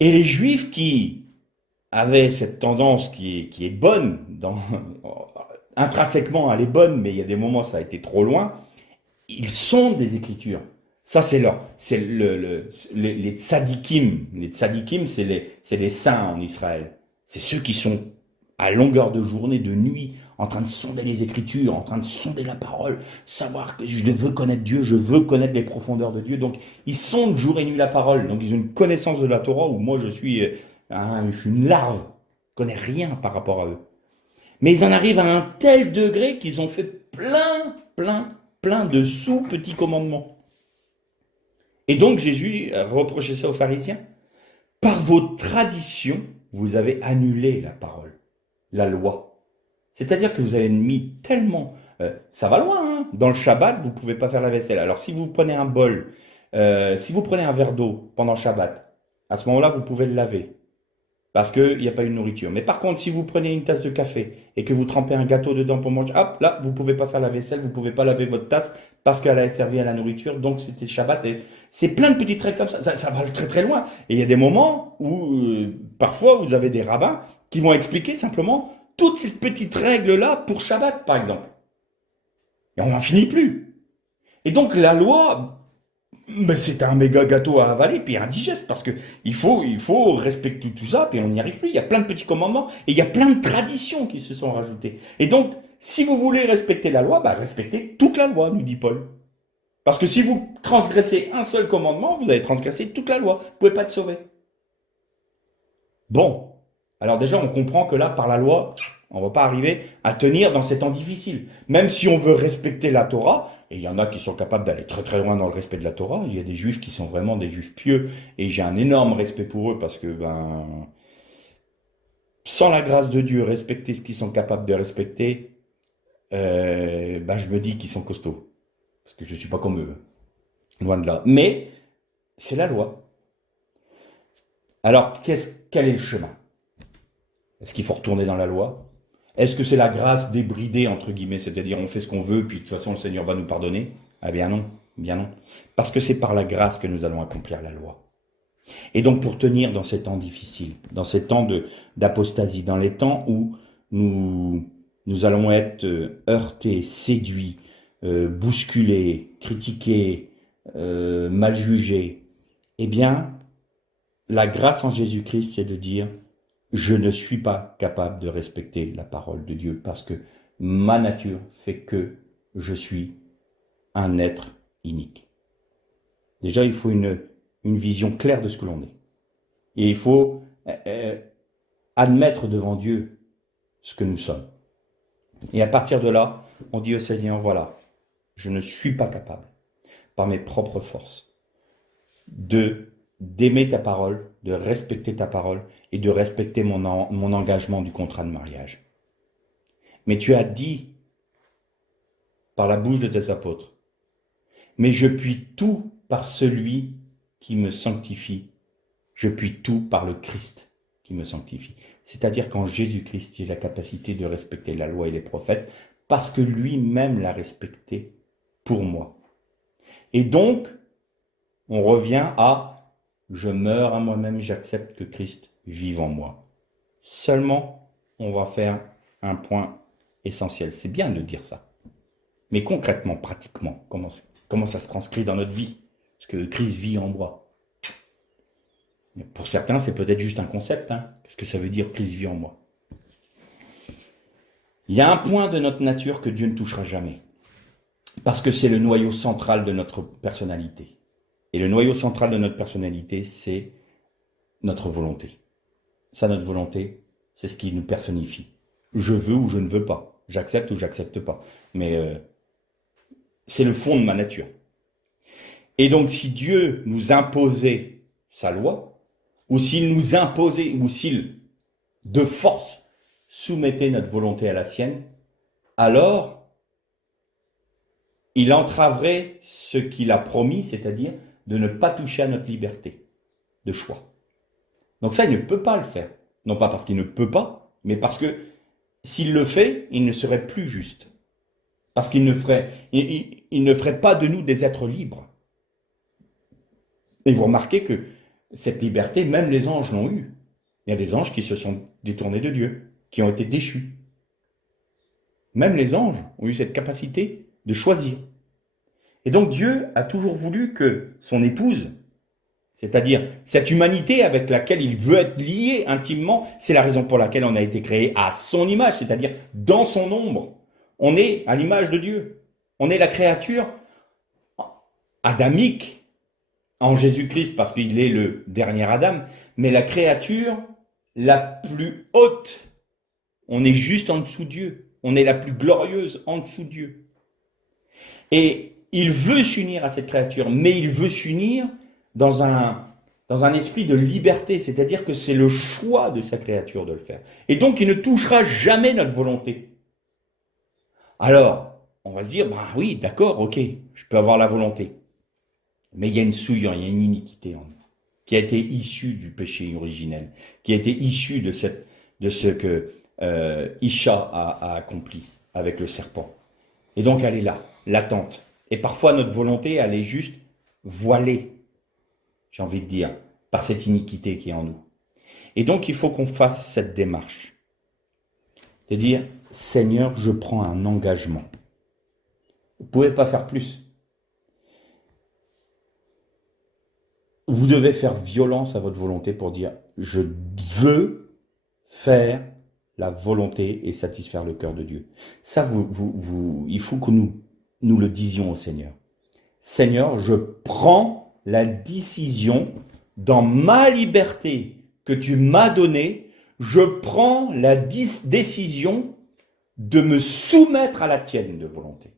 Et les Juifs qui avaient cette tendance qui est bonne, intrinsèquement elle est bonne, mais il y a des moments ça a été trop loin, ils sont des Écritures. Ça c'est les tzadikim. Les tzadikim, c'est les saints en Israël. C'est ceux qui sont à longueur de journée, de nuit, en train de sonder les Écritures, en train de sonder la parole, savoir que je veux connaître Dieu, je veux connaître les profondeurs de Dieu. Donc, ils sondent jour et nuit la parole. Donc, ils ont une connaissance de la Torah où moi, je suis une larve. Je ne connais rien par rapport à eux. Mais ils en arrivent à un tel degré qu'ils ont fait plein de sous-petits commandements. Et donc, Jésus reprochait ça aux pharisiens. Par vos traditions, vous avez annulé la parole, la loi. C'est-à-dire que vous avez mis tellement... ça va loin, hein. Dans le Shabbat, vous ne pouvez pas faire la vaisselle. Alors si vous prenez un bol, si vous prenez un verre d'eau pendant le Shabbat, à ce moment-là, vous pouvez le laver. Parce qu'il n'y a pas eu de nourriture. Mais par contre, si vous prenez une tasse de café et que vous trempez un gâteau dedans pour manger, hop, là, vous ne pouvez pas faire la vaisselle, vous ne pouvez pas laver votre tasse parce qu'elle a servi à la nourriture, donc c'était Shabbat. Et c'est plein de petits traits comme ça. Ça va très très loin. Et il y a des moments où, parfois, vous avez des rabbins qui vont expliquer simplement toutes ces petites règles-là pour Shabbat, par exemple. Et on n'en finit plus. Et donc, la loi... Mais c'est un méga gâteau à avaler, puis indigeste, parce que il faut respecter tout ça, puis on n'y arrive plus. Il y a plein de petits commandements, et il y a plein de traditions qui se sont rajoutées. Et donc, si vous voulez respecter la loi, respectez toute la loi, nous dit Paul. Parce que si vous transgressez un seul commandement, vous avez transgressé toute la loi. Vous ne pouvez pas être sauvé. Bon, alors déjà, on comprend que là, par la loi, on ne va pas arriver à tenir dans ces temps difficiles. Même si on veut respecter la Torah, et il y en a qui sont capables d'aller très très loin dans le respect de la Torah, il y a des juifs qui sont vraiment des juifs pieux, et j'ai un énorme respect pour eux parce que, sans la grâce de Dieu, respecter ce qu'ils sont capables de respecter, je me dis qu'ils sont costauds. Parce que je ne suis pas comme eux. Loin de là. Mais, c'est la loi. Alors, quel est le chemin? Est-ce qu'il faut retourner dans la loi? Est-ce que c'est la grâce débridée, entre guillemets, c'est-à-dire on fait ce qu'on veut, puis de toute façon le Seigneur va nous pardonner? Ah bien non, bien non. Parce que c'est par la grâce que nous allons accomplir la loi. Et donc pour tenir dans ces temps difficiles, dans ces temps d'apostasie, dans les temps où nous allons être heurtés, séduits, bousculés, critiqués, mal jugés, eh bien, la grâce en Jésus-Christ, c'est de dire je ne suis pas capable de respecter la parole de Dieu parce que ma nature fait que je suis un être inique. Déjà, il faut une vision claire de ce que l'on est. Et il faut admettre devant Dieu ce que nous sommes. Et à partir de là, on dit au Seigneur, voilà, je ne suis pas capable, par mes propres forces, d'aimer ta parole, de respecter ta parole et de respecter mon engagement du contrat de mariage. Mais tu as dit, par la bouche de tes apôtres, mais je puis tout par celui qui me sanctifie. Je puis tout par le Christ qui me sanctifie. C'est-à-dire qu'en Jésus-Christ, j'ai la capacité de respecter la loi et les prophètes parce que lui-même l'a respecté pour moi. Et donc, on revient à « je meurs à moi-même, j'accepte que Christ vive en moi ». Seulement, on va faire un point essentiel. C'est bien de dire ça. Mais concrètement, pratiquement, comment ça se transcrit dans notre vie? Parce que Christ vit en moi. Pour certains, c'est peut-être juste un concept. Qu'est-ce que ça veut dire Christ vit en moi? Il y a un point de notre nature que Dieu ne touchera jamais. Parce que c'est le noyau central de notre personnalité. Et le noyau central de notre personnalité, c'est notre volonté. Ça, notre volonté, c'est ce qui nous personnifie. Je veux ou je ne veux pas. J'accepte ou j'accepte pas. Mais c'est le fond de ma nature. Et donc, si Dieu nous imposait sa loi, ou s'il nous imposait, ou s'il, de force, soumettait notre volonté à la sienne, alors, il entraverait ce qu'il a promis, c'est-à-dire de ne pas toucher à notre liberté de choix. Donc ça, il ne peut pas le faire. Non pas parce qu'il ne peut pas, mais parce que s'il le fait, il ne serait plus juste. Parce qu'il ne ferait pas de nous des êtres libres. Et vous remarquez que cette liberté, même les anges l'ont eue. Il y a des anges qui se sont détournés de Dieu, qui ont été déchus. Même les anges ont eu cette capacité de choisir. Et donc Dieu a toujours voulu que son épouse, c'est-à-dire cette humanité avec laquelle il veut être lié intimement, c'est la raison pour laquelle on a été créé à son image, c'est-à-dire dans son ombre. On est à l'image de Dieu. On est la créature adamique en Jésus-Christ parce qu'il est le dernier Adam, mais la créature la plus haute. On est juste en dessous de Dieu. On est la plus glorieuse en dessous de Dieu. Et il veut s'unir à cette créature, mais il veut s'unir dans un esprit de liberté, c'est-à-dire que c'est le choix de sa créature de le faire. Et donc, il ne touchera jamais notre volonté. Alors, on va se dire, oui, d'accord, ok, je peux avoir la volonté. Mais il y a une souillure, il y a une iniquité en nous, qui a été issue du péché originel, qui a été issue de ce que Isha a accompli avec le serpent. Et donc, elle est là, latente. Et parfois, notre volonté, elle est juste voilée, j'ai envie de dire, par cette iniquité qui est en nous. Et donc, il faut qu'on fasse cette démarche. De dire, Seigneur, je prends un engagement. Vous ne pouvez pas faire plus. Vous devez faire violence à votre volonté pour dire, je veux faire la volonté et satisfaire le cœur de Dieu. Ça, il faut que nous le disions au Seigneur. Seigneur, je prends la décision dans ma liberté que tu m'as donnée, je prends la décision de me soumettre à la tienne de volonté.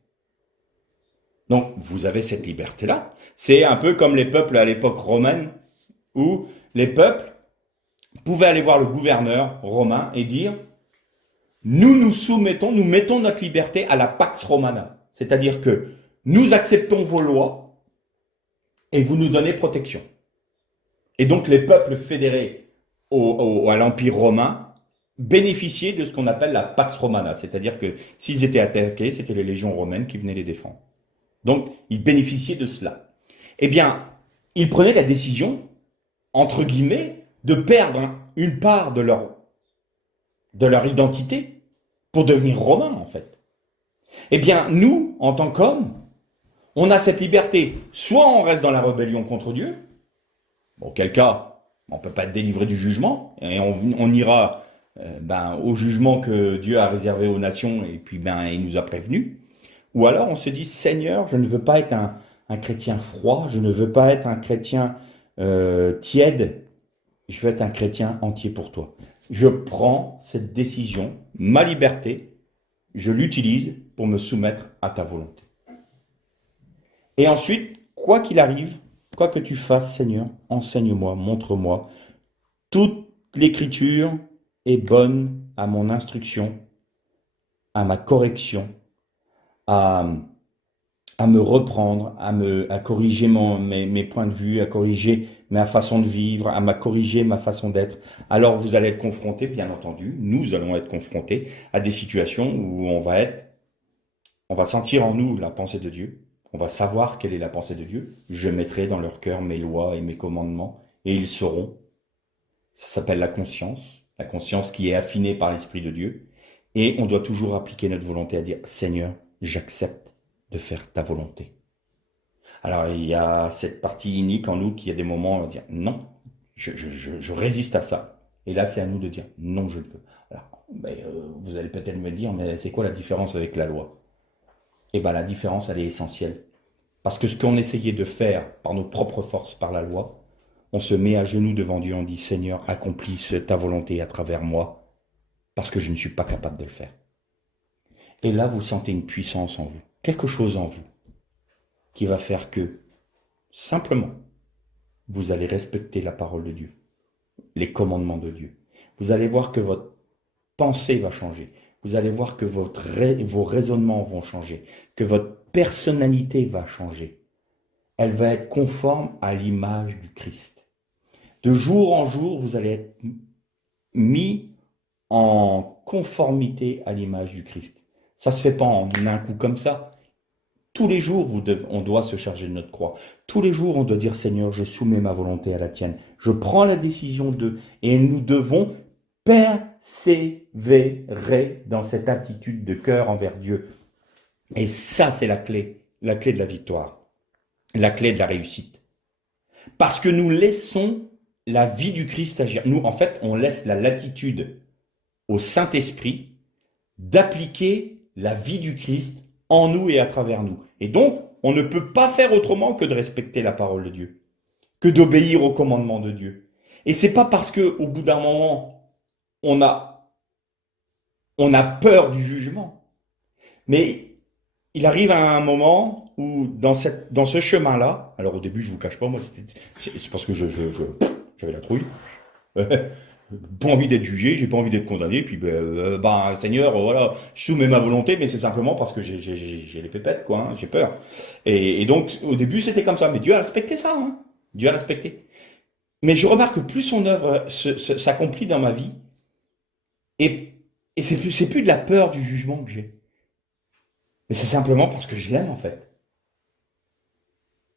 Donc, vous avez cette liberté-là. C'est un peu comme les peuples à l'époque romaine, où les peuples pouvaient aller voir le gouverneur romain et dire « Nous nous soumettons, nous mettons notre liberté à la Pax Romana ». C'est-à-dire que nous acceptons vos lois et vous nous donnez protection. Et donc, les peuples fédérés à l'Empire romain bénéficiaient de ce qu'on appelle la Pax Romana. C'est-à-dire que s'ils étaient attaqués, c'était les légions romaines qui venaient les défendre. Donc, ils bénéficiaient de cela. Eh bien, ils prenaient la décision, entre guillemets, de perdre une part de leur identité pour devenir romains, en fait. Eh bien, nous, en tant qu'hommes, on a cette liberté. Soit on reste dans la rébellion contre Dieu, auquel cas, on ne peut pas être délivré du jugement, et on ira au jugement que Dieu a réservé aux nations, et puis il nous a prévenus. Ou alors on se dit, Seigneur, je ne veux pas être un chrétien froid, je ne veux pas être un chrétien tiède, je veux être un chrétien entier pour toi. Je prends cette décision, ma liberté, je l'utilise pour me soumettre à ta volonté. Et ensuite, quoi qu'il arrive, quoi que tu fasses, Seigneur, enseigne-moi, montre-moi. Toute l'écriture est bonne à mon instruction, à ma correction, à me reprendre, à corriger mes points de vue, à corriger ma façon de vivre, à corriger ma façon d'être. Alors vous allez être confrontés, bien entendu, nous allons être confrontés à des situations où on va sentir en nous la pensée de Dieu, on va savoir quelle est la pensée de Dieu. Je mettrai dans leur cœur mes lois et mes commandements, et ils sauront. Ça s'appelle la conscience qui est affinée par l'Esprit de Dieu. Et on doit toujours appliquer notre volonté à dire, Seigneur, j'accepte de faire ta volonté. Alors il y a cette partie inique en nous qui a des moments où on va dire, non, je résiste à ça. Et là c'est à nous de dire, non, je le veux. Alors, vous allez peut-être me dire, mais c'est quoi la différence avec la loi? Eh bien la différence, elle est essentielle. Parce que ce qu'on essayait de faire par nos propres forces, par la loi, on se met à genoux devant Dieu, on dit, Seigneur, accomplis ta volonté à travers moi, parce que je ne suis pas capable de le faire. Et là, vous sentez une puissance en vous, quelque chose en vous, qui va faire que, simplement, vous allez respecter la parole de Dieu, les commandements de Dieu. Vous allez voir que votre pensée va changer. Vous allez voir que vos raisonnements vont changer, que votre personnalité va changer. Elle va être conforme à l'image du Christ. De jour en jour, vous allez être mis en conformité à l'image du Christ. Ça ne se fait pas en un coup comme ça. Tous les jours, on doit se charger de notre croix. Tous les jours, on doit dire, Seigneur, je soumets ma volonté à la tienne. Je prends la décision de... Et nous devons persévérer dans cette attitude de cœur envers Dieu. Et ça, c'est la clé de la victoire, la clé de la réussite. Parce que nous laissons la vie du Christ agir. Nous, en fait, on laisse la latitude au Saint-Esprit d'appliquer la vie du Christ en nous et à travers nous. Et donc, on ne peut pas faire autrement que de respecter la parole de Dieu, que d'obéir aux commandements de Dieu. Et c'est pas parce que au bout d'un moment, on a peur du jugement. Mais il arrive à un moment où, dans ce chemin-là, alors au début, je vous cache pas, moi, c'est parce que j'avais la trouille. Pas envie d'être jugé, j'ai pas envie d'être condamné, puis Seigneur, voilà, je soumets ma volonté, mais c'est simplement parce que j'ai les pépettes, quoi, hein, j'ai peur. Et donc, au début, c'était comme ça, mais Dieu a respecté ça, hein, Dieu a respecté. Mais je remarque que plus son œuvre s'accomplit dans ma vie, et c'est plus de la peur du jugement que j'ai, mais c'est simplement parce que je l'aime, en fait.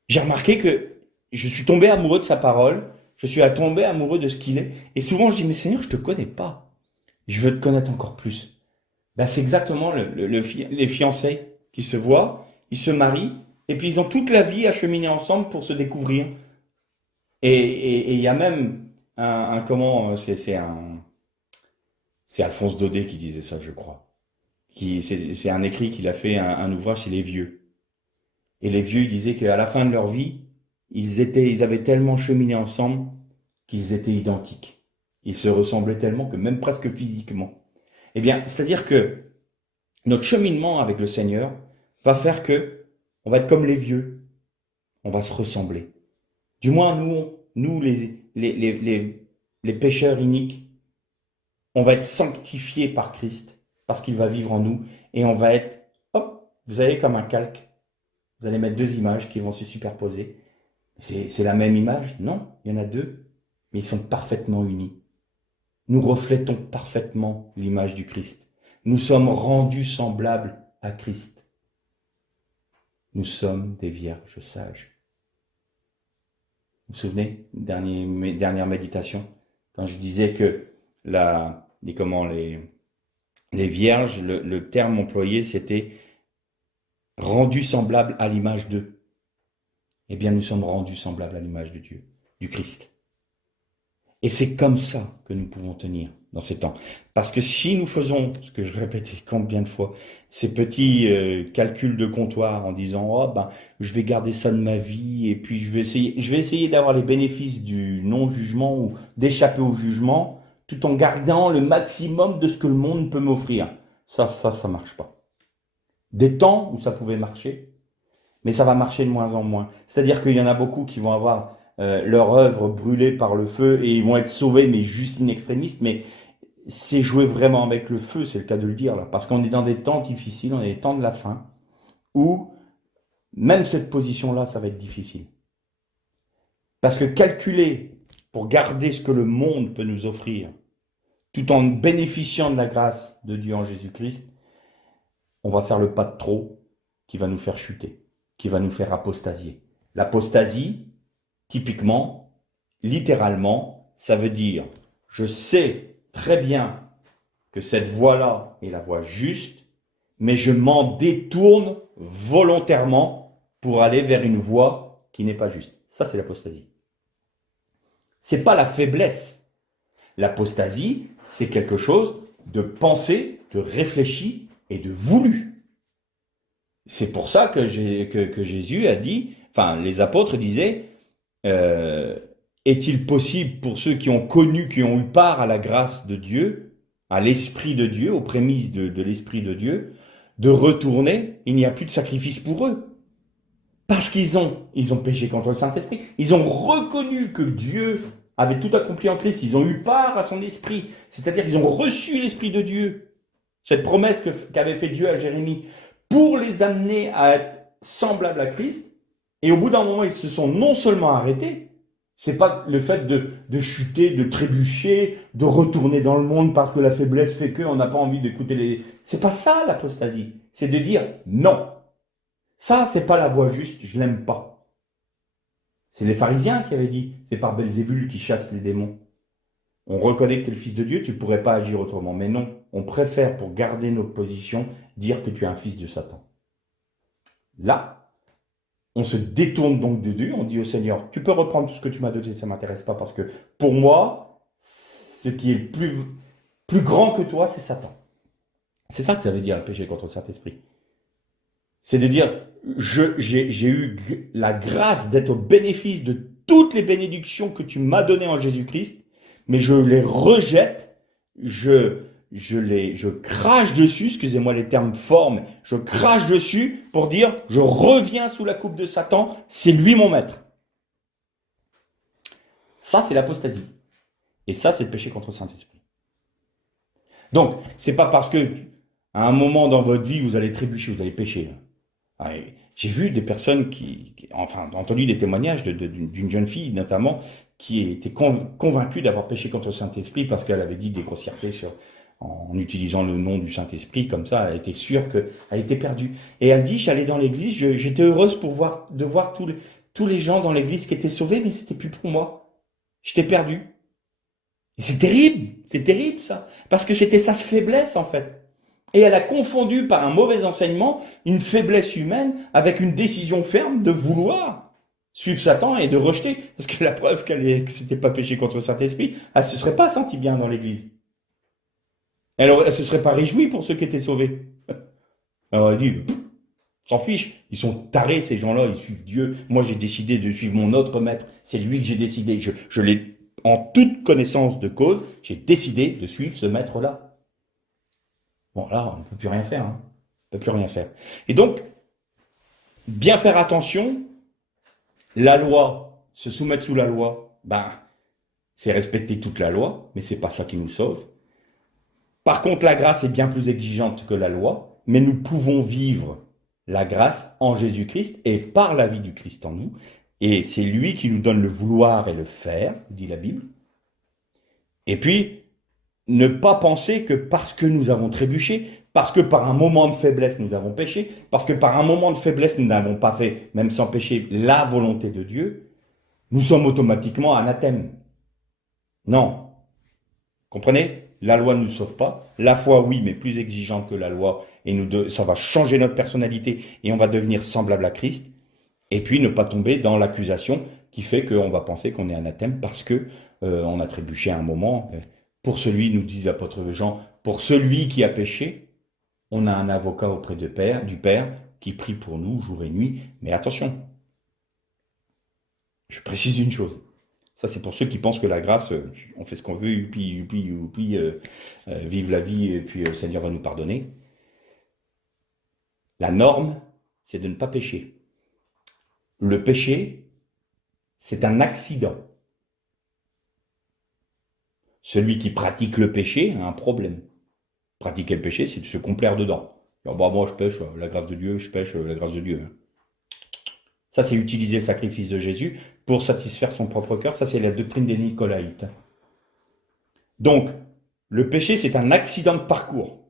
J'ai remarqué que je suis tombé amoureux de sa parole, je suis tombé amoureux de ce qu'il est. Et souvent, je dis, mais Seigneur, je ne te connais pas. Je veux te connaître encore plus. Ben, c'est exactement les fiancés qui se voient, ils se marient, et puis ils ont toute la vie à cheminer ensemble pour se découvrir. Et il y a même c'est Alphonse Daudet qui disait ça, je crois. C'est un écrit qu'il a fait, un ouvrage chez les vieux. Et les vieux disaient qu'à la fin de leur vie, ils avaient tellement cheminé ensemble qu'ils étaient identiques. Ils se ressemblaient tellement que même presque physiquement. Eh bien, c'est-à-dire que notre cheminement avec le Seigneur va faire que on va être comme les vieux, on va se ressembler. Du moins, nous les pécheurs iniques, on va être sanctifiés par Christ parce qu'il va vivre en nous et on va être, hop, vous avez comme un calque. Vous allez mettre deux images qui vont se superposer. C'est la même image? Non, il y en a deux, mais ils sont parfaitement unis. Nous reflétons parfaitement l'image du Christ. Nous sommes rendus semblables à Christ. Nous sommes des vierges sages. Vous vous souvenez, dernière méditation, quand je disais que les vierges, le terme employé, c'était rendu semblable à l'image d'eux. Eh bien, nous sommes rendus semblables à l'image de Dieu, du Christ. Et c'est comme ça que nous pouvons tenir dans ces temps. Parce que si nous faisons, ce que je répétais combien de fois, ces petits calculs de comptoir en disant « Oh, ben, je vais garder ça de ma vie et puis je vais essayer d'avoir les bénéfices du non-jugement ou d'échapper au jugement tout en gardant le maximum de ce que le monde peut m'offrir. » Ça marche pas. Des temps où ça pouvait marcher, mais ça va marcher de moins en moins. C'est-à-dire qu'il y en a beaucoup qui vont avoir leur œuvre brûlée par le feu et ils vont être sauvés, mais juste in extremis. Mais c'est jouer vraiment avec le feu, c'est le cas de le dire, là, parce qu'on est dans des temps difficiles, on est des temps de la fin, où même cette position-là, ça va être difficile. Parce que calculer pour garder ce que le monde peut nous offrir, tout en bénéficiant de la grâce de Dieu en Jésus-Christ, on va faire le pas de trop qui va nous faire chuter, qui va nous faire apostasier. L'apostasie, typiquement, littéralement, ça veut dire je sais très bien que cette voie-là est la voie juste, mais je m'en détourne volontairement pour aller vers une voie qui n'est pas juste. Ça, c'est l'apostasie. C'est pas la faiblesse. L'apostasie, c'est quelque chose de pensé, de réfléchi et de voulu. C'est pour ça que Jésus a dit, enfin, les apôtres disaient, est-il possible pour ceux qui ont connu, qui ont eu part à la grâce de Dieu, à l'Esprit de Dieu, aux prémices de l'Esprit de Dieu, de retourner, il n'y a plus de sacrifice pour eux. Parce qu'ils ont péché contre le Saint-Esprit. Ils ont reconnu que Dieu avait tout accompli en Christ. Ils ont eu part à son esprit. C'est-à-dire qu'ils ont reçu l'Esprit de Dieu. Cette promesse qu'avait fait Dieu à Jérémie pour les amener à être semblables à Christ. Et au bout d'un moment, ils se sont non seulement arrêtés, c'est pas le fait de chuter, de trébucher, de retourner dans le monde parce que la faiblesse fait qu'on n'a pas envie d'écouter les... C'est pas ça l'apostasie. C'est de dire non. Ça, c'est pas la voie juste, je l'aime pas. C'est les pharisiens qui avaient dit, c'est par Belzébul qui chasse les démons. On reconnaît que tu es le fils de Dieu, tu ne pourrais pas agir autrement. Mais non, on préfère, pour garder notre position, dire que tu es un fils de Satan. Là, on se détourne donc de Dieu, on dit au Seigneur, tu peux reprendre tout ce que tu m'as donné, ça ne m'intéresse pas, parce que pour moi, ce qui est le plus grand que toi, c'est Satan. C'est ça que ça veut dire le péché contre le Saint-Esprit. C'est de dire, j'ai eu la grâce d'être au bénéfice de toutes les bénédictions que tu m'as données en Jésus-Christ, mais je les rejette, je crache dessus, excusez-moi les termes forts, mais je crache dessus pour dire, je reviens sous la coupe de Satan, c'est lui mon maître. Ça, c'est l'apostasie. Et ça, c'est le péché contre le Saint-Esprit. Donc, c'est pas parce que à un moment dans votre vie, vous allez trébucher, vous allez pécher. J'ai vu des personnes enfin, entendu des témoignages d'une jeune fille notamment qui était convaincue d'avoir péché contre le Saint-Esprit parce qu'elle avait dit des grossièretés en utilisant le nom du Saint-Esprit, comme ça, elle était sûre qu'elle était perdue. Et elle dit, j'allais dans l'église, j'étais heureuse de voir tous les gens dans l'église qui étaient sauvés, mais c'était plus pour moi. J'étais perdue. Et c'est terrible ça, parce que c'était sa faiblesse en fait. Et elle a confondu par un mauvais enseignement une faiblesse humaine avec une décision ferme de vouloir suivre Satan et de rejeter. Parce que la preuve que c'était pas péché contre le Saint-Esprit, elle se serait pas sentie bien dans l'église. Elle se serait pas réjouie pour ceux qui étaient sauvés. Elle aurait dit, s'en fiche. Ils sont tarés, ces gens-là, ils suivent Dieu. Moi, j'ai décidé de suivre mon autre maître. C'est lui que j'ai décidé. Je l'ai, en toute connaissance de cause, j'ai décidé de suivre ce maître-là. Bon, là, on ne peut plus rien faire. Hein. On ne peut plus rien faire. Et donc, bien faire attention, la loi, se soumettre sous la loi, ben, c'est respecter toute la loi, mais c'est pas ça qui nous sauve. Par contre, la grâce est bien plus exigeante que la loi, mais nous pouvons vivre la grâce en Jésus-Christ et par la vie du Christ en nous. Et c'est lui qui nous donne le vouloir et le faire, dit la Bible. Et puis, ne pas penser que parce que nous avons trébuché, parce que par un moment de faiblesse nous avons péché, parce que par un moment de faiblesse nous n'avons pas fait, même sans péché, la volonté de Dieu, nous sommes automatiquement anathèmes. Non. Comprenez ? La loi ne nous sauve pas. La foi, oui, mais plus exigeante que la loi. Et ça va changer notre personnalité et on va devenir semblable à Christ. Et puis ne pas tomber dans l'accusation qui fait qu'on va penser qu'on est anathème parce que on a trébuché à un moment. Pour celui, nous dit l'apôtre Jean, pour celui qui a péché, on a un avocat auprès du Père qui prie pour nous jour et nuit. Mais attention, je précise une chose. Ça, c'est pour ceux qui pensent que la grâce, on fait ce qu'on veut, youpi, vive la vie, et puis le Seigneur va nous pardonner. La norme, c'est de ne pas pécher. Le péché, c'est un accident. Celui qui pratique le péché a un problème. Pratiquer le péché, c'est de se complaire dedans. Alors, bah, moi, je pêche, la grâce de Dieu, je pêche, la grâce de Dieu. Ça, c'est utiliser le sacrifice de Jésus pour satisfaire son propre cœur. Ça, c'est la doctrine des Nicolaïtes. Donc, le péché, c'est un accident de parcours.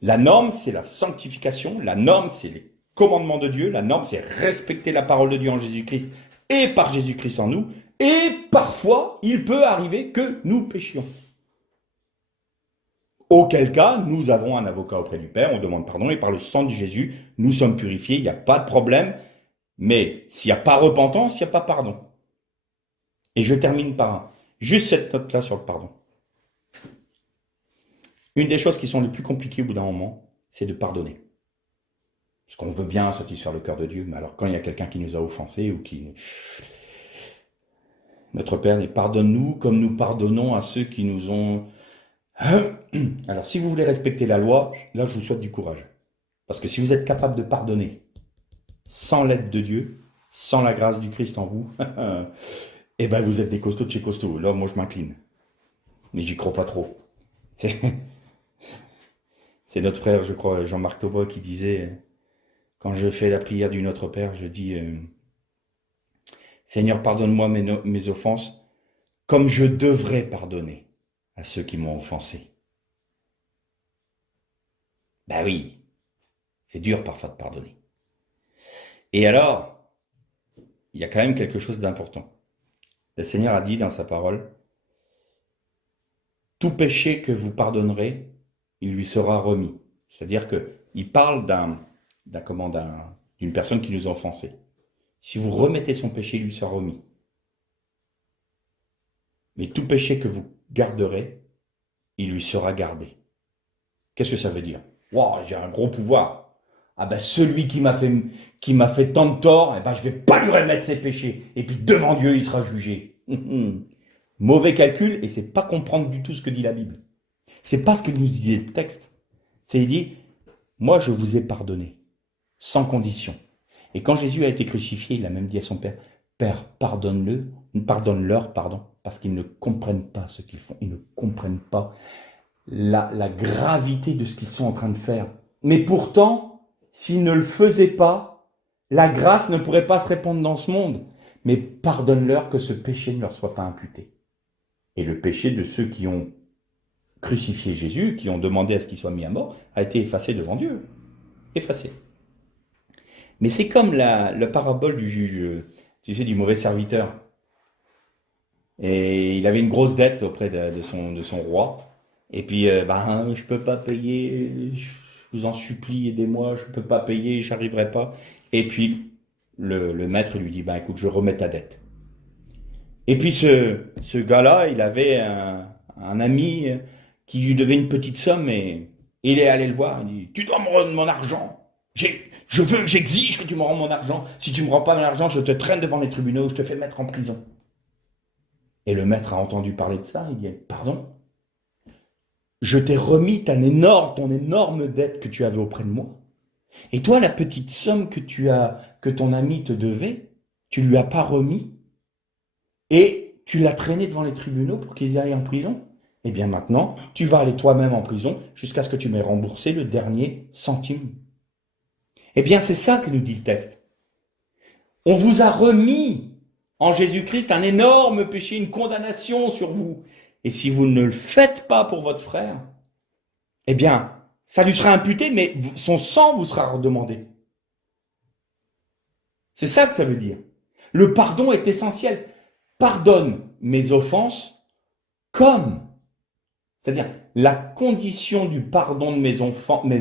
La norme, c'est la sanctification. La norme, c'est les commandements de Dieu. La norme, c'est respecter la parole de Dieu en Jésus-Christ et par Jésus-Christ en nous. Et parfois, il peut arriver que nous péchions. Auquel cas, nous avons un avocat auprès du Père, on demande pardon et par le sang de Jésus, nous sommes purifiés, il n'y a pas de problème. Mais s'il n'y a pas repentance, il n'y a pas pardon. Et je termine par juste cette note-là sur le pardon. Une des choses qui sont les plus compliquées au bout d'un moment, c'est de pardonner. Parce qu'on veut bien satisfaire le cœur de Dieu, mais alors quand il y a quelqu'un qui nous a offensés ou qui... Notre Père, pardonne-nous comme nous pardonnons à ceux qui nous ont... Alors si vous voulez respecter la loi, là je vous souhaite du courage. Parce que si vous êtes capable de pardonner, sans l'aide de Dieu, sans la grâce du Christ en vous, eh ben vous êtes des costauds de chez costauds. Là, moi, je m'incline. Mais j'y crois pas trop. C'est notre frère, je crois, Jean-Marc Taubois, qui disait, quand je fais la prière du Notre Père, je dis, Seigneur, pardonne-moi mes offenses, comme je devrais pardonner à ceux qui m'ont offensé. Ben oui, c'est dur parfois de pardonner. Et alors, il y a quand même quelque chose d'important. Le Seigneur a dit dans sa parole, tout péché que vous pardonnerez, il lui sera remis. C'est-à-dire qu'il parle d'une personne qui nous a offensés. Si vous remettez son péché, il lui sera remis. Mais tout péché que vous garderez, il lui sera gardé. Qu'est-ce que ça veut dire? Wow, j'ai un gros pouvoir. Ah ben celui qui m'a fait tant de tort, eh ben je vais pas lui remettre ses péchés. Et puis devant Dieu, il sera jugé. Mauvais calcul, et c'est pas comprendre du tout ce que dit la Bible. C'est pas ce que nous dit le texte. C'est il dit, moi je vous ai pardonné, sans condition. Et quand Jésus a été crucifié, il a même dit à son Père, Père, pardonne-leur, parce qu'ils ne comprennent pas ce qu'ils font. Ils ne comprennent pas la gravité de ce qu'ils sont en train de faire. Mais pourtant, s'ils ne le faisaient pas, la grâce ne pourrait pas se répandre dans ce monde. Mais pardonne-leur que ce péché ne leur soit pas imputé. Et le péché de ceux qui ont crucifié Jésus, qui ont demandé à ce qu'il soit mis à mort, a été effacé devant Dieu. Effacé. Mais c'est comme la parabole du juge, tu sais, du mauvais serviteur. Et il avait une grosse dette auprès de son roi. Et puis, je peux pas payer, je vous en supplie, aidez-moi, je peux pas payer, j'arriverai pas. Et puis, le maître lui dit, écoute, je remets ta dette. Et puis, ce gars-là, il avait un ami qui lui devait une petite somme et il est allé le voir, il dit, tu dois me rendre mon argent. J'exige que tu me rends mon argent. Si tu me rends pas mon argent, je te traîne devant les tribunaux, je te fais mettre en prison. Et le maître a entendu parler de ça, il dit, pardon, je t'ai remis ton énorme dette que tu avais auprès de moi. Et toi, la petite somme que ton ami te devait, tu lui as pas remis et tu l'as traîné devant les tribunaux pour qu'ils aillent en prison. Eh bien maintenant, tu vas aller toi-même en prison jusqu'à ce que tu m'aies remboursé le dernier centime. Eh bien, c'est ça que nous dit le texte. On vous a remis en Jésus-Christ un énorme péché, une condamnation sur vous. Et si vous ne le faites pas pour votre frère, eh bien, ça lui sera imputé, mais son sang vous sera redemandé. C'est ça que ça veut dire. Le pardon est essentiel. Pardonne mes offenses comme. C'est-à-dire, la condition du pardon de mes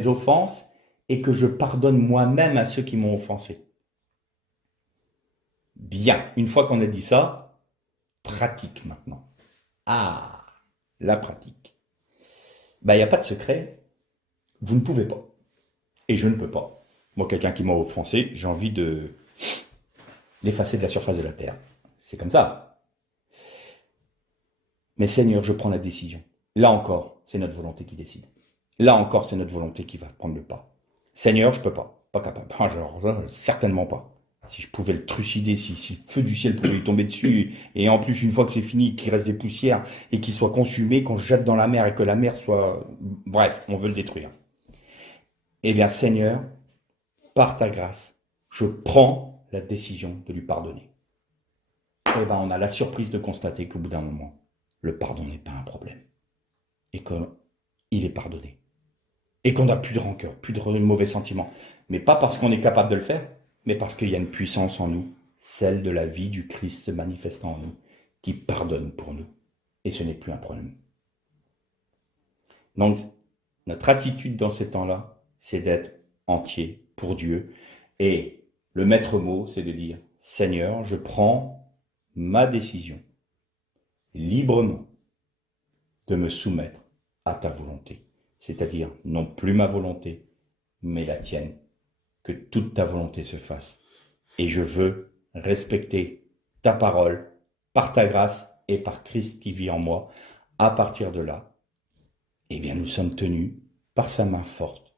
offenses est que je pardonne moi-même à ceux qui m'ont offensé. Bien, une fois qu'on a dit ça, pratique maintenant. Ah, la pratique. Il n'y a pas de secret. Vous ne pouvez pas. Et je ne peux pas. Moi, quelqu'un qui m'a offensé, j'ai envie de l'effacer de la surface de la terre. C'est comme ça. Mais Seigneur, je prends la décision. Là encore, c'est notre volonté qui décide. Là encore, c'est notre volonté qui va prendre le pas. Seigneur, je peux pas. Pas capable. Alors, ça, certainement pas. Si je pouvais le trucider, si le feu du ciel pouvait lui tomber dessus, et en plus, une fois que c'est fini, qu'il reste des poussières, et qu'il soit consumé, qu'on se jette dans la mer, et que la mer soit... Bref, on veut le détruire. Eh bien, Seigneur, par ta grâce, je prends la décision de lui pardonner. Eh bien, on a la surprise de constater qu'au bout d'un moment, le pardon n'est pas un problème. Et qu'il est pardonné. Et qu'on n'a plus de rancœur, plus de mauvais sentiments. Mais pas parce qu'on est capable de le faire, mais parce qu'il y a une puissance en nous, celle de la vie du Christ se manifestant en nous, qui pardonne pour nous. Et ce n'est plus un problème. Donc, notre attitude dans ces temps-là, c'est d'être entier pour Dieu. Et le maître mot, c'est de dire, Seigneur, je prends ma décision librement de me soumettre à ta volonté. C'est-à-dire, non plus ma volonté, mais la tienne. Que toute ta volonté se fasse. Et je veux respecter ta parole par ta grâce et par Christ qui vit en moi. À partir de là, eh bien, nous sommes tenus par sa main forte.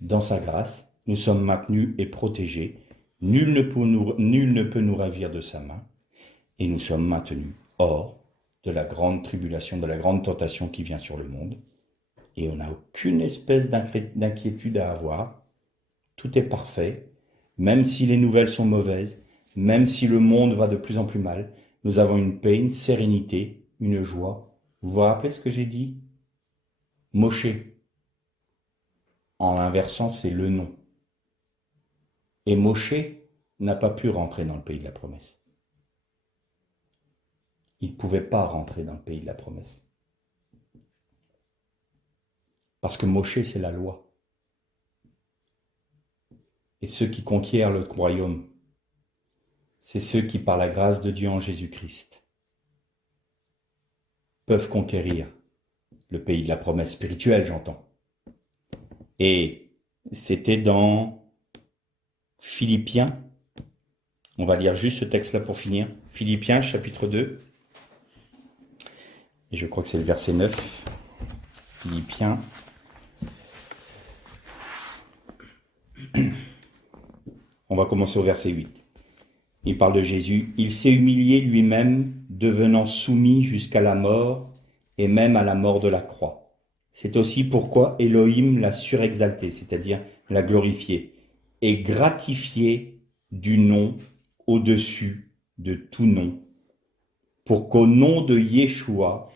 Dans sa grâce, nous sommes maintenus et protégés. Nul ne peut nous ravir de sa main. Et nous sommes maintenus hors de la grande tribulation, de la grande tentation qui vient sur le monde. Et on n'a aucune espèce d'inquiétude à avoir. Tout est parfait. Même si les nouvelles sont mauvaises, même si le monde va de plus en plus mal, nous avons une paix, une sérénité, une joie. Vous vous rappelez ce que j'ai dit? Moshe. En l'inversant, c'est le nom. Et Moshe n'a pas pu rentrer dans le pays de la promesse. Il ne pouvait pas rentrer dans le pays de la promesse. Parce que Moshe, c'est la loi. Et ceux qui conquièrent le royaume, c'est ceux qui, par la grâce de Dieu en Jésus-Christ, peuvent conquérir le pays de la promesse spirituelle, j'entends. Et c'était dans Philippiens, on va lire juste ce texte-là pour finir, Philippiens chapitre 2, et je crois que c'est le verset 9, Philippiens, on va commencer au verset 8. Il parle de Jésus. Il s'est humilié lui-même, devenant soumis jusqu'à la mort, et même à la mort de la croix. C'est aussi pourquoi Elohim l'a surexalté, c'est-à-dire l'a glorifié, et gratifié du nom au-dessus de tout nom, pour qu'au nom de Yeshua,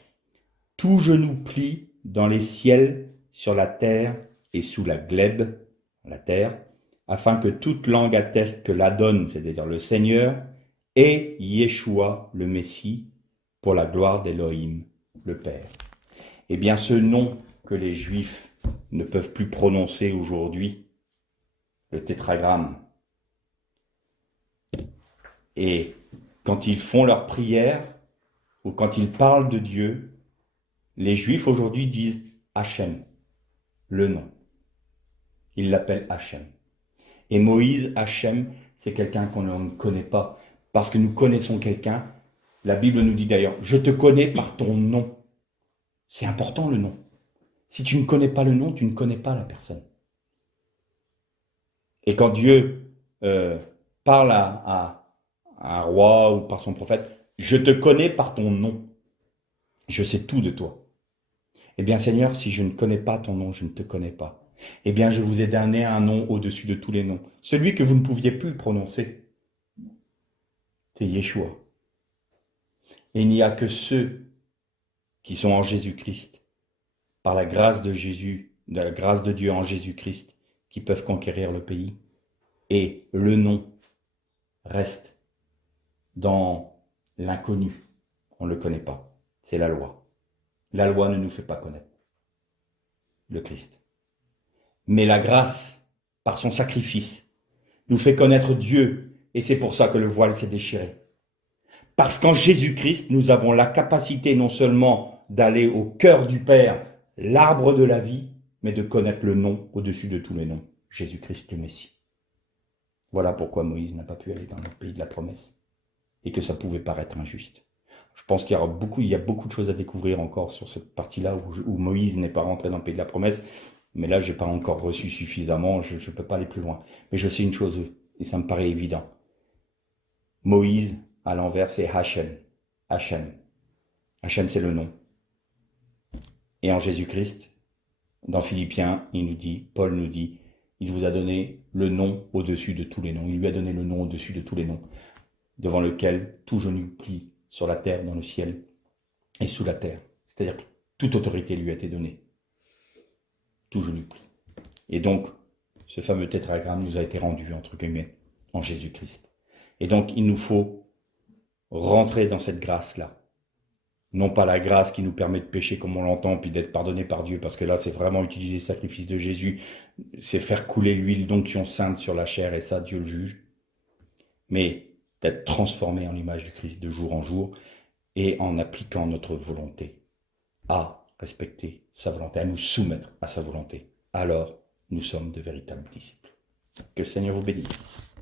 tout genou plie dans les ciels, sur la terre et sous la glèbe, la terre, afin que toute langue atteste que l'Adon, c'est-à-dire le Seigneur, est Yeshua, le Messie, pour la gloire d'Elohim, le Père. Eh bien, ce nom que les Juifs ne peuvent plus prononcer aujourd'hui, le tétragramme, et quand ils font leur prière, ou quand ils parlent de Dieu, les Juifs aujourd'hui disent Hachem, le nom. Ils l'appellent Hachem. Et Moïse, Hachem, c'est quelqu'un qu'on ne connaît pas. Parce que nous connaissons quelqu'un. La Bible nous dit d'ailleurs, je te connais par ton nom. C'est important le nom. Si tu ne connais pas le nom, tu ne connais pas la personne. Et quand Dieu parle à un roi ou par son prophète, je te connais par ton nom. Je sais tout de toi. Eh bien Seigneur, si je ne connais pas ton nom, je ne te connais pas. Eh bien je vous ai donné un nom au-dessus de tous les noms. Celui que vous ne pouviez plus prononcer, c'est Yeshua. Et il n'y a que ceux qui sont en Jésus-Christ, par la grâce de Jésus, de la grâce de Dieu en Jésus-Christ, qui peuvent conquérir le pays. Et le nom reste dans l'inconnu. On ne le connaît pas. C'est la loi. La loi ne nous fait pas connaître le Christ. Mais la grâce, par son sacrifice, nous fait connaître Dieu. Et c'est pour ça que le voile s'est déchiré. Parce qu'en Jésus-Christ, nous avons la capacité non seulement d'aller au cœur du Père, l'arbre de la vie, mais de connaître le nom au-dessus de tous les noms, Jésus-Christ le Messie. Voilà pourquoi Moïse n'a pas pu aller dans le pays de la promesse et que ça pouvait paraître injuste. Je pense qu'il y a beaucoup de choses à découvrir encore sur cette partie-là où Moïse n'est pas rentré dans le pays de la promesse, mais là, je n'ai pas encore reçu suffisamment, je ne peux pas aller plus loin. Mais je sais une chose, et ça me paraît évident. Moïse, à l'envers, c'est Hachem. Hachem. Hachem, c'est le nom. Et en Jésus-Christ, dans Philippiens, Paul nous dit, il vous a donné le nom au-dessus de tous les noms. Il lui a donné le nom au-dessus de tous les noms, devant lequel tout genou plie sur la terre, dans le ciel et sous la terre. C'est-à-dire que toute autorité lui a été donnée. Tout genou plie. Et donc, ce fameux tétragramme nous a été rendu, entre guillemets, en Jésus-Christ. Et donc, il nous faut rentrer dans cette grâce-là. Non pas la grâce qui nous permet de pécher comme on l'entend, puis d'être pardonné par Dieu, parce que là, c'est vraiment utiliser le sacrifice de Jésus, c'est faire couler l'huile d'onction sainte sur la chair, et ça, Dieu le juge. Mais d'être transformé en l'image du Christ de jour en jour, et en appliquant notre volonté à respecter sa volonté, à nous soumettre à sa volonté. Alors, nous sommes de véritables disciples. Que le Seigneur vous bénisse.